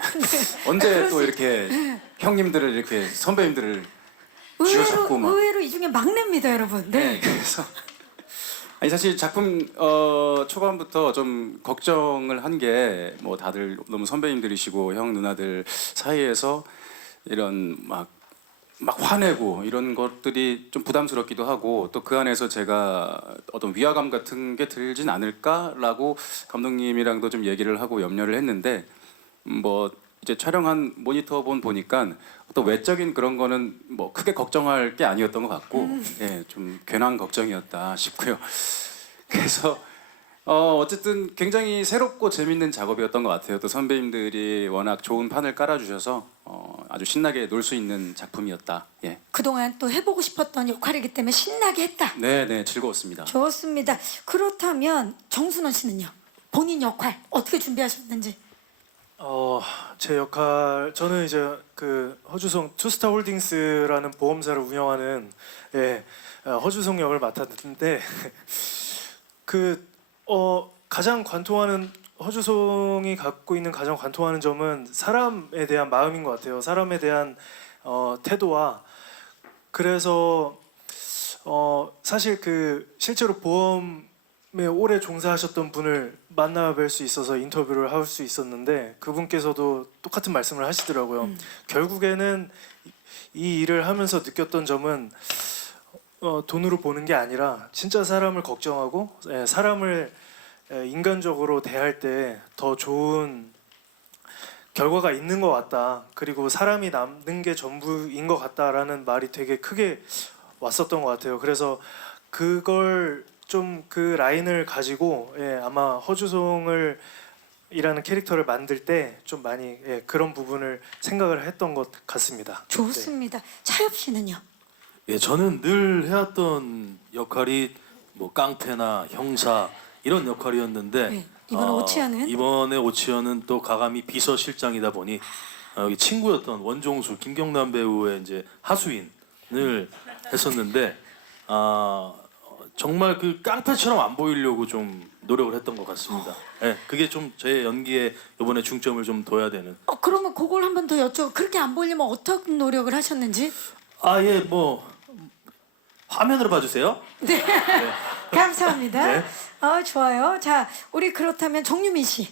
언제 또 이렇게 형님들을 이렇게 선배님들을 쥐어잡고 막 의외로 이 중에 막내입니다, 여러분. 네. 그래서 아니 사실 작품 초반부터 좀 걱정을 한 게 뭐 다들 너무 선배님들이시고 형 누나들 사이에서 이런 막 화내고 이런 것들이 좀 부담스럽기도 하고 또 그 안에서 제가 어떤 위화감 같은 게 들진 않을까라고 감독님이랑도 좀 얘기를 하고 염려를 했는데 뭐 이제 촬영한 모니터 보니까 어떤 외적인 그런 거는 뭐 크게 걱정할 게 아니었던 것 같고 예, 좀 괜한 걱정이었다 싶고요. 그래서 어쨌든 굉장히 새롭고 재밌는 작업이었던 것 같아요. 또 선배님들이 워낙 좋은 판을 깔아주셔서 아주 신나게 놀 수 있는 작품이었다. 예. 그동안 또 해보고 싶었던 역할이기 때문에 신나게 했다. 네, 즐거웠습니다. 좋습니다. 그렇다면 정순원 씨는요? 본인 역할 어떻게 준비하셨는지? 제 역할 저는 이제 그 허주송 투스타 홀딩스라는 보험사를 운영하는 허주송 역을 맡았는데 가장 관통하는 허주송이 갖고 있는 가장 관통하는 점은 사람에 대한 마음인 것 같아요. 사람에 대한 태도와 그래서 사실 그 실제로 보험에 오래 종사하셨던 분을 만나뵐 수 있어서 인터뷰를 할 수 있었는데 그분께서도 똑같은 말씀을 하시더라고요. 결국에는 이 일을 하면서 느꼈던 점은 돈으로 보는 게 아니라 진짜 사람을 걱정하고 사람을 인간적으로 대할 때 더 좋은 결과가 있는 것 같다. 그리고 사람이 남는 게 전부인 것 같다라는 말이 되게 크게 왔었던 것 같아요. 그래서 그걸 좀 그 라인을 가지고 아마 허주송을 이라는 캐릭터를 만들 때 좀 많이 그런 부분을 생각을 했던 것 같습니다. 좋습니다. 차엽 씨는요? 예, 저는 늘 해왔던 역할이 뭐 깡패나 형사 이런 역할이었는데 네, 이번에 오치현은? 이번에 오치현은 또 가감이 비서실장이다 보니 여기 친구였던 원종수 김경남 배우의 이제 하수인을 했었는데 정말 그 깡패처럼 안 보이려고 좀 노력을 했던 것 같습니다. 예, 그게 좀 제 연기에 이번에 중점을 좀 둬야 되는. 그러면 그걸 한 번 더 여쭤. 그렇게 안 보이려면 어떤 노력을 하셨는지? 예, 뭐 화면으로 봐주세요. 네. 감사합니다. 네. 좋아요. 자, 우리 그렇다면 정유민 씨.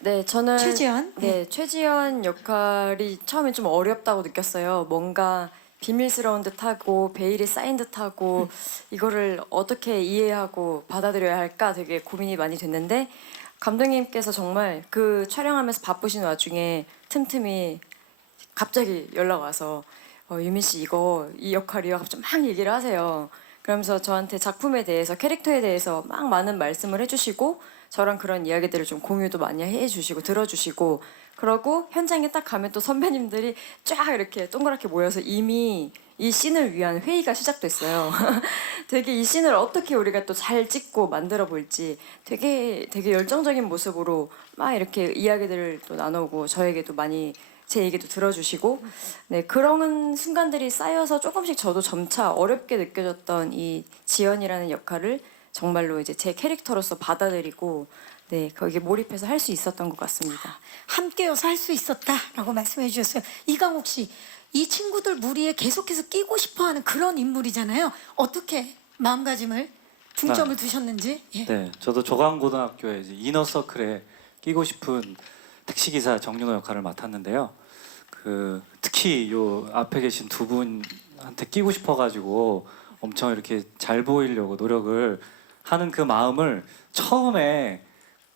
네, 저는 최지연. 최지연 역할이 처음에 좀 어렵다고 느꼈어요. 뭔가 비밀스러운 듯하고 베일이 쌓인 듯하고 이거를 어떻게 이해하고 받아들여야 할까 되게 고민이 많이 됐는데 감독님께서 정말 그 촬영하면서 바쁘신 와중에 틈틈이 갑자기 연락 와서 유민 씨 이 역할이요. 갑자기 막 얘기를 하세요. 그러면서 저한테 작품에 대해서 캐릭터에 대해서 막 많은 말씀을 해주시고 저랑 그런 이야기들을 좀 공유도 많이 해주시고 들어주시고 그러고 현장에 딱 가면 또 선배님들이 쫙 이렇게 동그랗게 모여서 이미 이 씬을 위한 회의가 시작됐어요. 되게 이 씬을 어떻게 우리가 또 잘 찍고 만들어 볼지 되게 열정적인 모습으로 막 이렇게 이야기들을 또 나누고 저에게도 많이 제 얘기도 들어주시고 네 그런 순간들이 쌓여서 조금씩 저도 점차 어렵게 느껴졌던 이 지연이라는 역할을 정말로 이제 제 캐릭터로서 받아들이고 네 거기에 몰입해서 할 수 있었던 것 같습니다. 함께여서 할 수 있었다라고 말씀해 주셨어요. 이강옥 씨, 이 친구들 무리에 계속해서 끼고 싶어하는 그런 인물이잖아요. 어떻게 마음가짐을 중점을 두셨는지. 예. 네, 저도 조강고등학교에 이제 이너서클에 끼고 싶은 택시기사 정윤호 역할을 맡았는데요. 그 특히 요 앞에 계신 두 분한테 끼고 싶어가지고 엄청 이렇게 잘 보이려고 노력을 하는 그 마음을 처음에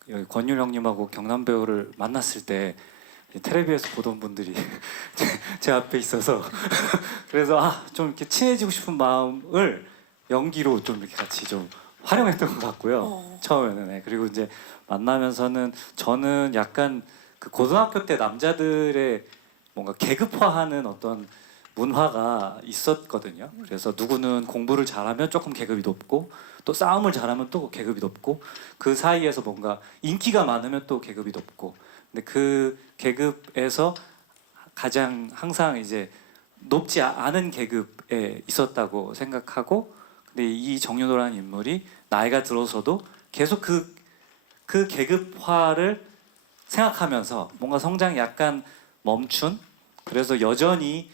여기 권율 형님하고 경남 배우를 만났을 때 텔레비에서 보던 분들이 제 앞에 있어서 그래서 좀 이렇게 친해지고 싶은 마음을 연기로 좀 이렇게 같이 좀 활용했던 것 같고요. 처음에는. 네. 그리고 이제 만나면서는 저는 약간 그 고등학교 때 남자들의 뭔가 계급화하는 어떤 문화가 있었거든요. 그래서 누구는 공부를 잘하면 조금 계급이 높고 또 싸움을 잘하면 또 계급이 높고 그 사이에서 뭔가 인기가 많으면 또 계급이 높고 근데 그 계급에서 가장 항상 이제 높지 않은 계급에 있었다고 생각하고 근데 이 정윤호라는 인물이 나이가 들어서도 계속 그 계급화를 생각하면서 뭔가 성장이 약간 멈춘 그래서 여전히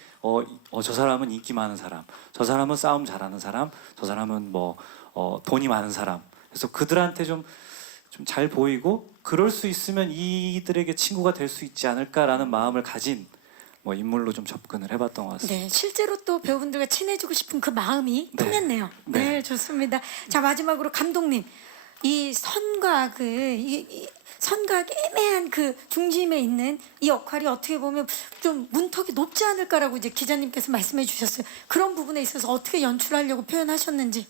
저 사람은 인기 많은 사람, 저 사람은 싸움 잘하는 사람, 저 사람은 뭐 돈이 많은 사람. 그래서 그들한테 좀 잘 보이고 그럴 수 있으면 이들에게 친구가 될 수 있지 않을까라는 마음을 가진 뭐 인물로 좀 접근을 해봤던 것 같습니다. 네, 실제로 또 배우분들과 친해지고 싶은 그 마음이 네. 통했네요. 네, 좋습니다. 자, 마지막으로 감독님, 이 선과 이 선과 애매한 그 중심에 있는 이 역할이 어떻게 보면 좀 문턱이 높지 않을까라고 이제 기자님께서 말씀해 주셨어요. 그런 부분에 있어서 어떻게 연출하려고 표현하셨는지.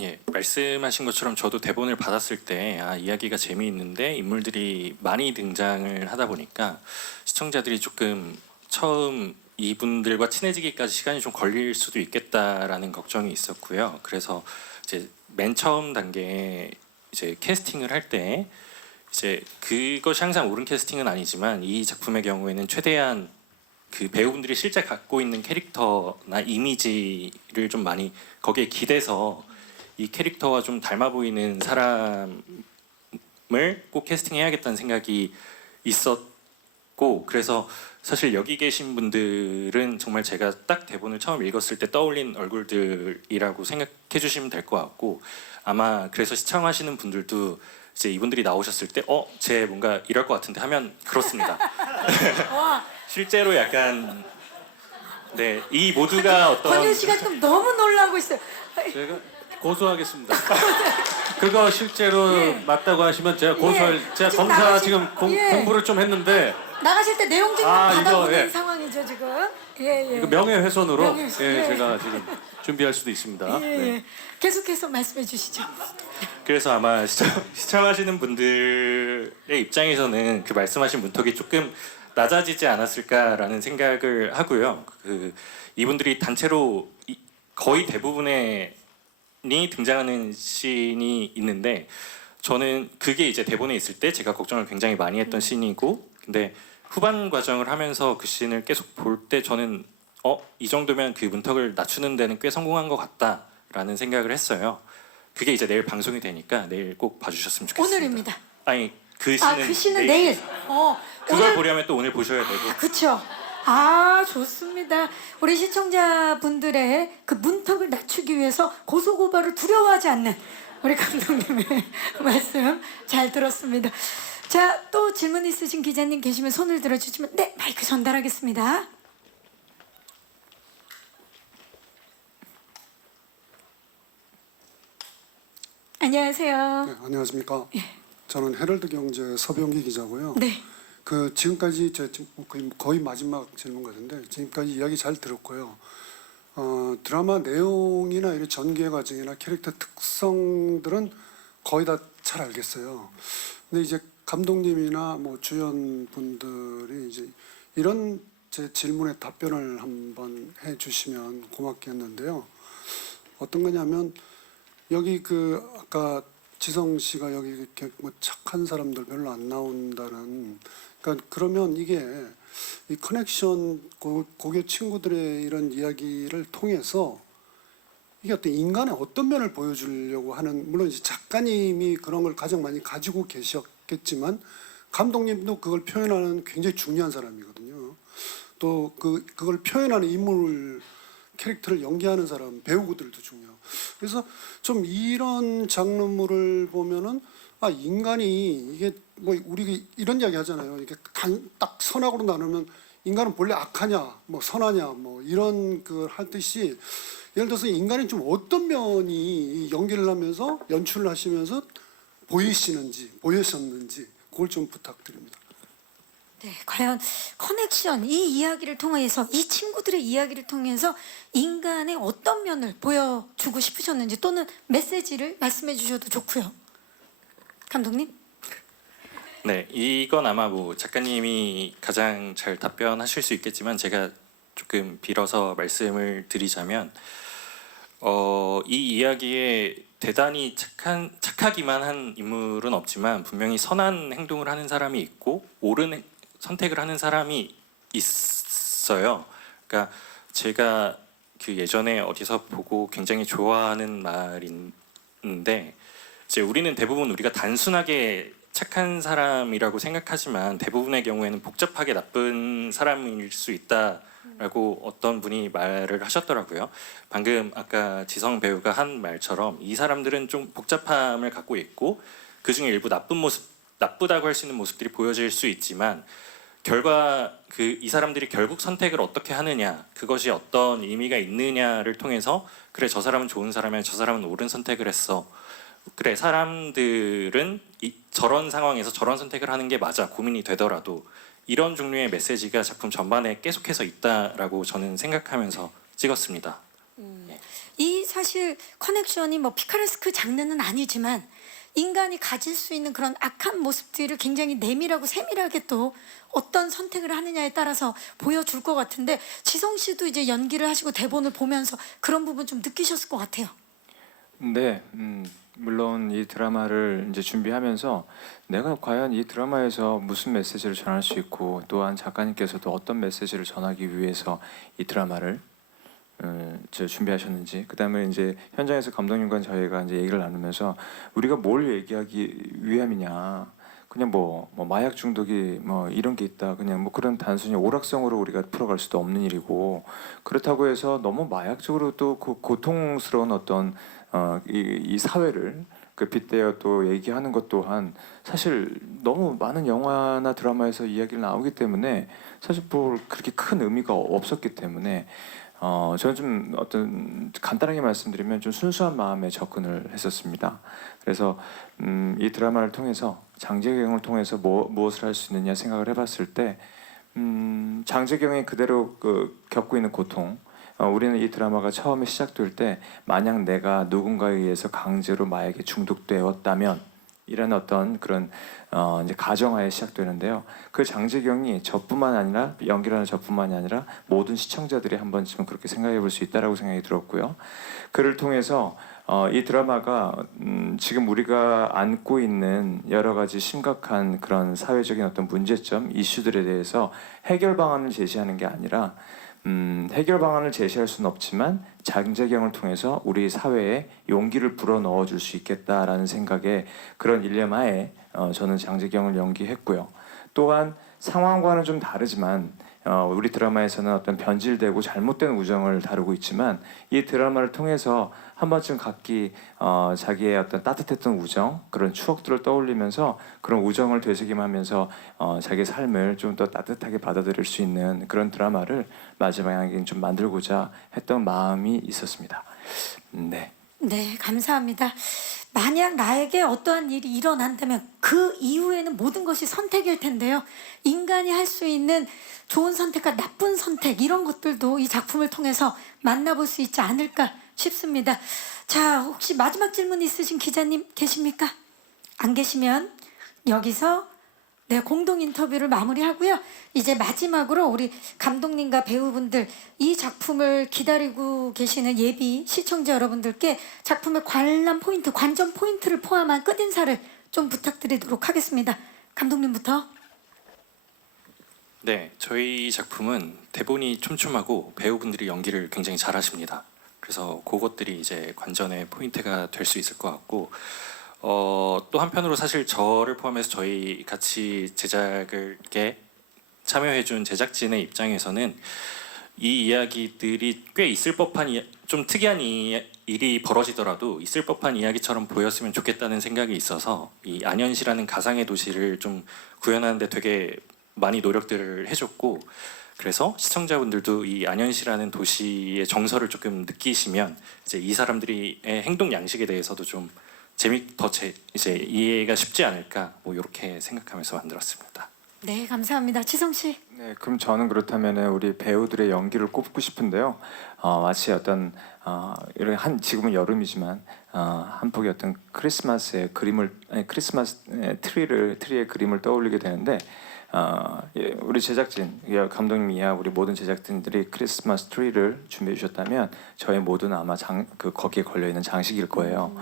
예, 말씀하신 것처럼 저도 대본을 받았을 때 이야기가 재미있는데 인물들이 많이 등장을 하다 보니까 시청자들이 조금 처음 이분들과 친해지기까지 시간이 좀 걸릴 수도 있겠다라는 걱정이 있었고요. 그래서 이제 맨 처음 단계에 이제 캐스팅을 할 때 이제 그것이 항상 옳은 캐스팅은 아니지만 이 작품의 경우에는 최대한 그 배우분들이 실제 갖고 있는 캐릭터나 이미지를 좀 많이 거기에 기대서 이 캐릭터와 좀 닮아 보이는 사람을 꼭 캐스팅해야겠다는 생각이 있었고 그래서 사실 여기 계신 분들은 정말 제가 딱 대본을 처음 읽었을 때 떠올린 얼굴들이라고 생각해 주시면 될 것 같고 아마 그래서 시청하시는 분들도 이제 이분들이 나오셨을 때 쟤 뭔가 이럴 것 같은데 하면 그렇습니다. 실제로 약간 네, 이 모두가 어떤 권율 씨가 좀 너무 놀라고 있어요. 제가 고소하겠습니다. 그거 실제로 맞다고 하시면 제가 고소할 제가 지금 검사 나가신- 지금 예. 공부를 좀 했는데 나가실 때 내용 증명 이거, 받아보는 예. 상황이죠 지금. 예. 이거 명예훼손으로 명예훼손, 예. 제가 지금 준비할 수도 있습니다. 예. 네. 계속해서 말씀해 주시죠. 그래서 아마 시청하시는 분들의 입장에서는 그 말씀하신 문턱이 조금 낮아지지 않았을까라는 생각을 하고요. 이분들이 단체로 거의 대부분의 등장하는 씬이 있는데 저는 그게 이제 대본에 있을 때 제가 걱정을 굉장히 많이 했던 씬이고 근데 후반 과정을 하면서 그 씬을 계속 볼 때 저는 이 정도면 그 문턱을 낮추는 데는 꽤 성공한 것 같다라는 생각을 했어요. 그게 이제 내일 방송이 되니까 내일 꼭 봐주셨으면 좋겠습니다. 오늘입니다. 아니 그 씬은, 그 씬은 내일. 그걸 오늘 보려면 또 오늘 보셔야 되고 그렇죠. 좋습니다. 우리 시청자분들의 그 문턱을 낮추기 위해서 고소고발을 두려워하지 않는 우리 감독님의 말씀 잘 들었습니다. 자, 또 질문 있으신 기자님 계시면 손을 들어주시면 네, 마이크 전달하겠습니다. 안녕하세요. 네, 안녕하십니까. 저는 헤럴드 경제 서병기 기자고요. 네. 지금까지 거의 마지막 질문 같은데 지금까지 이야기 잘 들었고요. 드라마 내용이나 이런 전개 과정이나 캐릭터 특성들은 거의 다 잘 알겠어요. 근데 이제 감독님이나 뭐 주연 분들이 이제 이런 제 질문에 답변을 한번 해주시면 고맙겠는데요. 어떤 거냐면 여기 그 아까 지성 씨가 여기 이렇게 뭐 착한 사람들 별로 안 나온다는, 그러니까 그러면 이게 이 커넥션 고교 친구들의 이런 이야기를 통해서 이게 어떤 인간의 어떤 면을 보여주려고 하는, 물론 이제 작가님이 그런 걸 가장 많이 가지고 계셨겠지만 감독님도 그걸 표현하는 굉장히 중요한 사람이거든요. 또 그걸 표현하는 인물 캐릭터를 연기하는 사람 배우들도 중요하고, 그래서 좀 이런 장르물을 보면은 아 인간이 이게 뭐 우리 이런 이야기 하잖아요. 이게 딱 선악으로 나누면 인간은 본래 악하냐 뭐 선하냐 뭐 이런 그 하듯이, 예를 들어서 인간이 좀 어떤 면이 연기를 하면서 연출을 하시면서 보이셨는지 그걸 좀 부탁드립니다. 네, 과연 커넥션 이 이야기를 통해서 이 친구들의 이야기를 통해서 인간의 어떤 면을 보여주고 싶으셨는지 또는 메시지를 말씀해 주셔도 좋고요. 감독님? 네, 이건 아마 뭐 작가님이 가장 잘 답변하실 수 있겠지만 제가 조금 빌어서 말씀을 드리자면 이 이야기에 대단히 착하기만 한 인물은 없지만 분명히 선한 행동을 하는 사람이 있고 옳은 선택을 하는 사람이 있어요. 그러니까 제가 그 예전에 어디서 보고 굉장히 좋아하는 말인데, 이제 우리는 대부분 우리가 단순하게 착한 사람이라고 생각하지만 대부분의 경우에는 복잡하게 나쁜 사람일 수 있다라고 어떤 분이 말을 하셨더라고요. 방금 아까 지성 배우가 한 말처럼 이 사람들은 좀 복잡함을 갖고 있고 그중에 일부 나쁘다고 할 수 있는 모습들이 보여질 수 있지만 결과 이 사람들이 결국 선택을 어떻게 하느냐, 그것이 어떤 의미가 있느냐를 통해서 그래 저 사람은 좋은 사람이야, 저 사람은 옳은 선택을 했어, 그래 사람들은 저런 상황에서 저런 선택을 하는 게 맞아 고민이 되더라도, 이런 종류의 메시지가 작품 전반에 계속해서 있다라고 저는 생각하면서 찍었습니다. 이 사실 커넥션이 뭐 피카레스크 장르는 아니지만 인간이 가질 수 있는 그런 악한 모습들을 굉장히 내밀하고 세밀하게 또 어떤 선택을 하느냐에 따라서 보여줄 것 같은데, 지성 씨도 이제 연기를 하시고 대본을 보면서 그런 부분 좀 느끼셨을 것 같아요. 네, 물론 이 드라마를 이제 준비하면서 내가 과연 이 드라마에서 무슨 메시지를 전할 수 있고, 또한 작가님께서도 어떤 메시지를 전하기 위해서 이 드라마를 준비하셨는지, 그다음에 이제 현장에서 감독님과 저희가 이제 얘기를 나누면서 우리가 뭘 얘기하기 위함이냐, 그냥 뭐 마약 중독이 뭐 이런 게 있다, 그냥 뭐 그런 단순히 오락성으로 우리가 풀어갈 수도 없는 일이고, 그렇다고 해서 너무 마약적으로 또 그 고통스러운 어떤 이 사회를 그 빗대어 또 얘기하는 것 또한 사실 너무 많은 영화나 드라마에서 이야기를 나오기 때문에 사실 뭐 그렇게 큰 의미가 없었기 때문에 저는 좀 어떤 간단하게 말씀드리면 좀 순수한 마음에 접근을 했었습니다. 그래서 이 드라마를 통해서 장재경을 통해서 무엇을 할 수 있느냐 생각을 해봤을 때 장재경이 그대로 겪고 있는 고통, 우리는 이 드라마가 처음에 시작될 때 만약 내가 누군가에 의해서 강제로 마약에 중독되었다면 이런 어떤 그런 이제 가정하에 시작되는데요. 그 장재경이 저뿐만 아니라 연기라는 저뿐만이 아니라 모든 시청자들이 한 번쯤은 그렇게 생각해 볼 수 있다라고 생각이 들었고요. 그를 통해서 이 드라마가 지금 우리가 안고 있는 여러 가지 심각한 그런 사회적인 어떤 문제점, 이슈들에 대해서 해결 방안을 제시하는 게 아니라 해결 방안을 제시할 수는 없지만 장재경을 통해서 우리 사회에 용기를 불어넣어 줄 수 있겠다라는 생각에 그런 일념하에 저는 장재경을 연기했고요. 또한 상황과는 좀 다르지만 우리 드라마에서는 어떤 변질되고 잘못된 우정을 다루고 있지만 이 드라마를 통해서 한 번쯤 각기 자기의 어떤 따뜻했던 우정, 그런 추억들을 떠올리면서 그런 우정을 되새김하면서 자기의 삶을 좀 더 따뜻하게 받아들일 수 있는 그런 드라마를 마지막에 좀 만들고자 했던 마음이 있었습니다. 네. 네, 감사합니다. 만약 나에게 어떠한 일이 일어난다면 그 이후에는 모든 것이 선택일 텐데요. 인간이 할 수 있는 좋은 선택과 나쁜 선택, 이런 것들도 이 작품을 통해서 만나볼 수 있지 않을까 싶습니다. 자, 혹시 마지막 질문 있으신 기자님 계십니까? 안 계시면 여기서 네, 공동 인터뷰를 마무리하고요. 이제 마지막으로 우리 감독님과 배우분들 이 작품을 기다리고 계시는 예비 시청자 여러분들께 작품의 관람 포인트, 관전 포인트를 포함한 끝인사를 좀 부탁드리도록 하겠습니다. 감독님부터. 네, 저희 작품은 대본이 촘촘하고 배우분들이 연기를 굉장히 잘하십니다. 그래서 그것들이 이제 관전의 포인트가 될 수 있을 것 같고, 또 한편으로 사실 저를 포함해서 저희 같이 제작을 게 참여해준 제작진의 입장에서는 이 이야기들이 꽤 있을 법한 좀 특이한 일이 벌어지더라도 있을 법한 이야기처럼 보였으면 좋겠다는 생각이 있어서 이 안현시라는 가상의 도시를 좀 구현하는데 되게 많이 노력들을 해줬고, 그래서 시청자분들도 이 안현시라는 도시의 정서를 조금 느끼시면 이제 이 사람들의 행동 양식에 대해서도 좀 이제 이해가 쉽지 않을까 뭐 이렇게 생각하면서 만들었습니다. 네, 감사합니다. 지성 씨. 네, 그럼 저는 그렇다면은 우리 배우들의 연기를 꼽고 싶은데요. 마치 어떤 이런 지금은 여름이지만 한 폭의 어떤 크리스마스의 크리스마스 트리의 그림을 떠올리게 되는데, 우리 제작진, 감독님 이하 우리 모든 제작진들이 크리스마스 트리를 준비해 주셨다면 저희 모두는 아마 거기에 걸려 있는 장식일 거예요.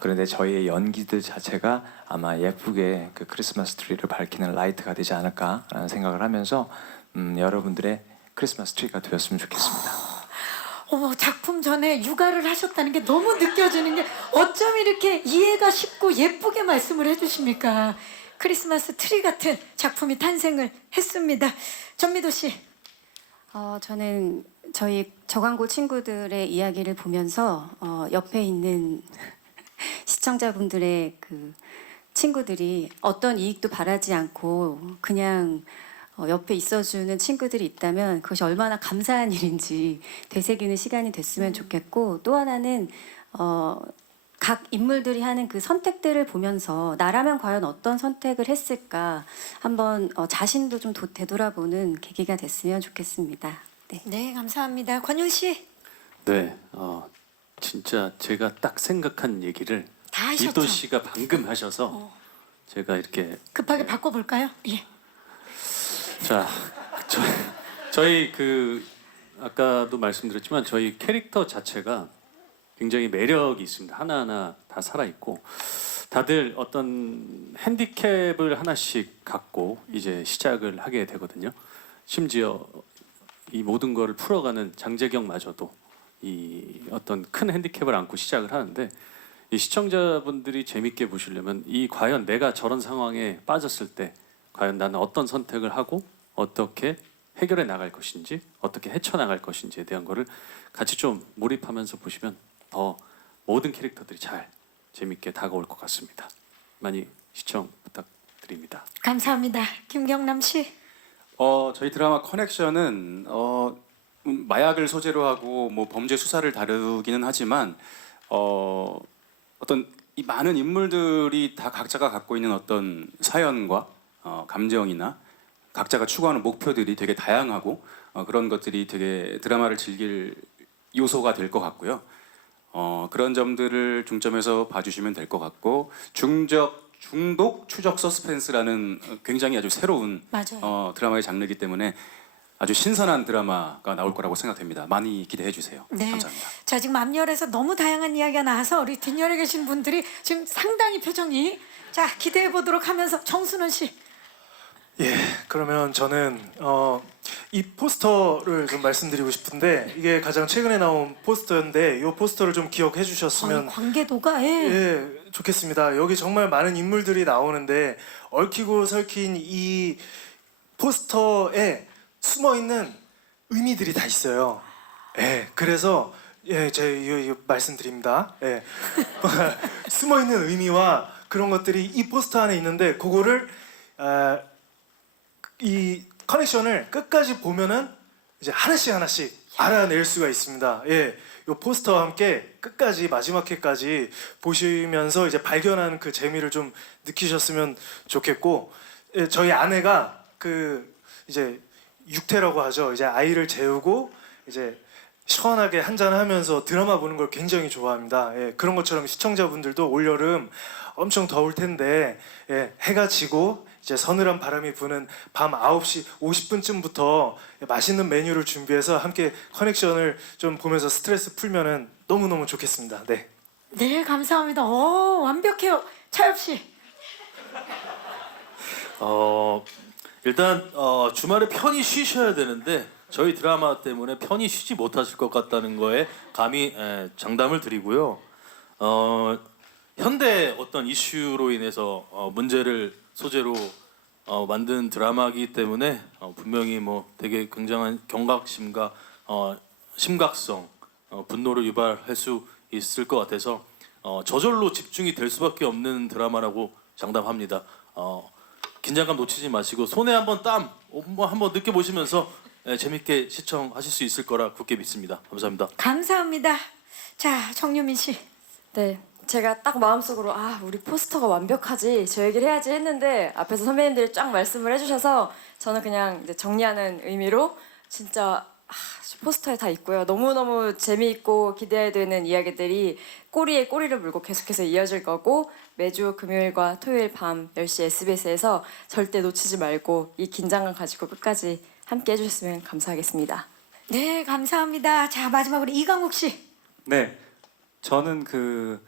그런데 저희의 연기들 자체가 아마 예쁘게 그 크리스마스 트리를 밝히는 라이트가 되지 않을까라는 생각을 하면서 여러분들의 크리스마스 트리가 되었으면 좋겠습니다. 작품 전에 육아를 하셨다는 게 너무 느껴지는 게 어쩜 이렇게 이해가 쉽고 예쁘게 말씀을 해주십니까? 크리스마스 트리 같은 작품이 탄생을 했습니다. 전미도 씨. 저는 저희 저광고 친구들의 이야기를 보면서 옆에 있는 시청자분들의 그 친구들이 어떤 이익도 바라지 않고 그냥 옆에 있어주는 친구들이 있다면 그것이 얼마나 감사한 일인지 되새기는 시간이 됐으면 좋겠고, 또 하나는 각 인물들이 하는 그 선택들을 보면서 나라면 과연 어떤 선택을 했을까 한번 자신도 좀 되돌아보는 계기가 됐으면 좋겠습니다. 네, 네, 감사합니다. 권율 씨. 네, 진짜 제가 딱 생각한 얘기를 다 하셨죠? 이도 씨가 방금 하셔서 제가 이렇게 급하게 바꿔볼까요? 예. 자, 저희 그 아까도 말씀드렸지만 저희 캐릭터 자체가 굉장히 매력이 있습니다. 하나하나 다 살아있고 다들 어떤 핸디캡을 하나씩 갖고 이제 시작을 하게 되거든요. 심지어 이 모든 거를 풀어가는 장재경마저도 이 어떤 큰 핸디캡을 안고 시작을 하는데, 이 시청자분들이 재밌게 보시려면 이 과연 내가 저런 상황에 빠졌을 때 과연 나는 어떤 선택을 하고 어떻게 해결해 나갈 것인지, 어떻게 헤쳐나갈 것인지에 대한 거를 같이 좀 몰입하면서 보시면 더 모든 캐릭터들이 잘 재밌게 다가올 것 같습니다. 많이 시청 부탁드립니다. 감사합니다. 김경남 씨. 저희 드라마 커넥션은 마약을 소재로 하고 뭐 범죄 수사를 다루기는 하지만 어떤 이 많은 인물들이 다 각자가 갖고 있는 어떤 사연과 감정이나 각자가 추구하는 목표들이 되게 다양하고 그런 것들이 되게 드라마를 즐길 요소가 될 것 같고요. 그런 점들을 중점에서 봐주시면 될 것 같고, 중독, 추적, 서스펜스라는 굉장히 아주 새로운 드라마의 장르이기 때문에 아주 신선한 드라마가 나올 거라고 생각됩니다. 많이 기대해 주세요. 네. 감사합니다. 자, 지금 앞열에서 너무 다양한 이야기가 나와서 우리 뒷열에 계신 분들이 지금 상당히 표정이 기대해 보도록 하면서 정순원 씨. 예, 그러면 저는 이 포스터를 좀 말씀드리고 싶은데, 이게 가장 최근에 나온 포스터인데 이 포스터를 좀 기억해 주셨으면 관계도가 좋겠습니다. 여기 정말 많은 인물들이 나오는데 얽히고 설킨 이 포스터에 숨어 있는 의미들이 다 있어요. 그래서 제가 이거 말씀드립니다. 숨어 있는 의미와 그런 것들이 이 포스터 안에 있는데, 그거를 이 커넥션을 끝까지 보면은 이제 하나씩 알아낼 수가 있습니다. 이 포스터와 함께 끝까지 마지막 회까지 보시면서 이제 발견하는 그 재미를 좀 느끼셨으면 좋겠고, 저희 아내가 그 이제 육퇴라고 하죠. 이제 아이를 재우고 이제 시원하게 한잔하면서 드라마 보는 걸 굉장히 좋아합니다. 그런 것처럼 시청자분들도 올여름 엄청 더울 텐데 해가 지고 이제 서늘한 바람이 부는 밤 9시 50분쯤부터 맛있는 메뉴를 준비해서 함께 커넥션을 좀 보면서 스트레스 풀면은 너무너무 좋겠습니다. 네. 네, 감사합니다. 완벽해요. 차엽 씨. 일단 주말에 편히 쉬셔야 되는데 저희 드라마 때문에 편히 쉬지 못하실 것 같다는 거에 감히 장담을 드리고요. 현대 어떤 이슈로 인해서 문제를 소재로 만든 드라마이기 때문에 분명히 뭐 되게 굉장한 경각심과 심각성, 분노를 유발할 수 있을 것 같아서 저절로 집중이 될 수밖에 없는 드라마라고 장담합니다. 긴장감 놓치지 마시고 손에 한번 땀 한번 느껴보시면서 재밌게 시청하실 수 있을 거라 굳게 믿습니다. 감사합니다. 감사합니다. 자, 정유민 씨. 네, 제가 딱 마음속으로 우리 포스터가 완벽하지 저 얘기를 해야지 했는데 앞에서 선배님들이 쫙 말씀을 해주셔서 저는 그냥 이제 정리하는 의미로 진짜 포스터에 다 있고요. 너무너무 재미있고 기대되는 이야기들이 꼬리에 꼬리를 물고 계속해서 이어질 거고 매주 금요일과 토요일 밤 10시 SBS에서 절대 놓치지 말고 이 긴장감 가지고 끝까지 함께 해주셨으면 감사하겠습니다. 네, 감사합니다. 자, 마지막으로 이강욱 씨. 네, 저는 그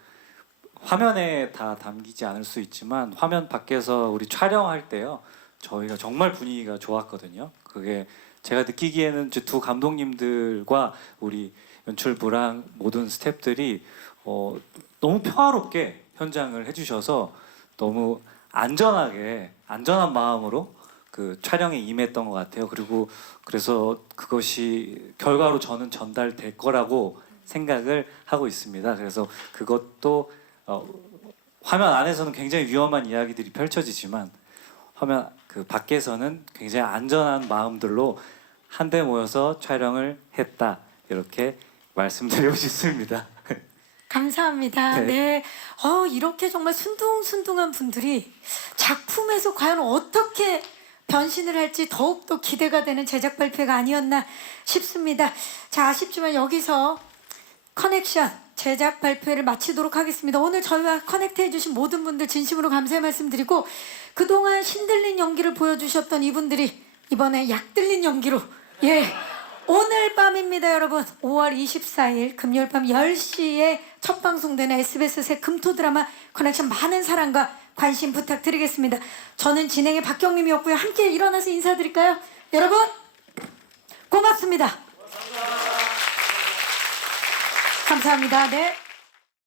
화면에 다 담기지 않을 수 있지만 화면 밖에서 우리 촬영할 때요, 저희가 정말 분위기가 좋았거든요. 그게 제가 느끼기에는 이제 두 감독님들과 우리 연출부랑 모든 스태프들이 너무 평화롭게 현장을 해주셔서 너무 안전한 마음으로 그 촬영에 임했던 것 같아요. 그리고 그래서 그것이 결과로 저는 전달될 거라고 생각을 하고 있습니다. 그래서 그것도 화면 안에서는 굉장히 위험한 이야기들이 펼쳐지지만 화면 그 밖에서는 굉장히 안전한 마음들로 한데 모여서 촬영을 했다, 이렇게 말씀드리고 싶습니다. 감사합니다. 네. 이렇게 정말 순둥순둥한 분들이 작품에서 과연 어떻게 변신을 할지 더욱더 기대가 되는 제작 발표가 아니었나 싶습니다. 자, 아쉽지만 여기서 커넥션 제작 발표를 마치도록 하겠습니다. 오늘 저희와 커넥트 해주신 모든 분들 진심으로 감사의 말씀드리고, 그동안 신들린 연기를 보여주셨던 이분들이 이번에 약들린 연기로 오늘 밤입니다, 여러분. 5월 24일 금요일 밤 10시에 첫 방송되는 SBS 새 금토 드라마 커넥션 많은 사랑과 관심 부탁드리겠습니다. 저는 진행의 박경림이었고요. 함께 일어나서 인사드릴까요? 여러분 고맙습니다. 감사합니다. 네.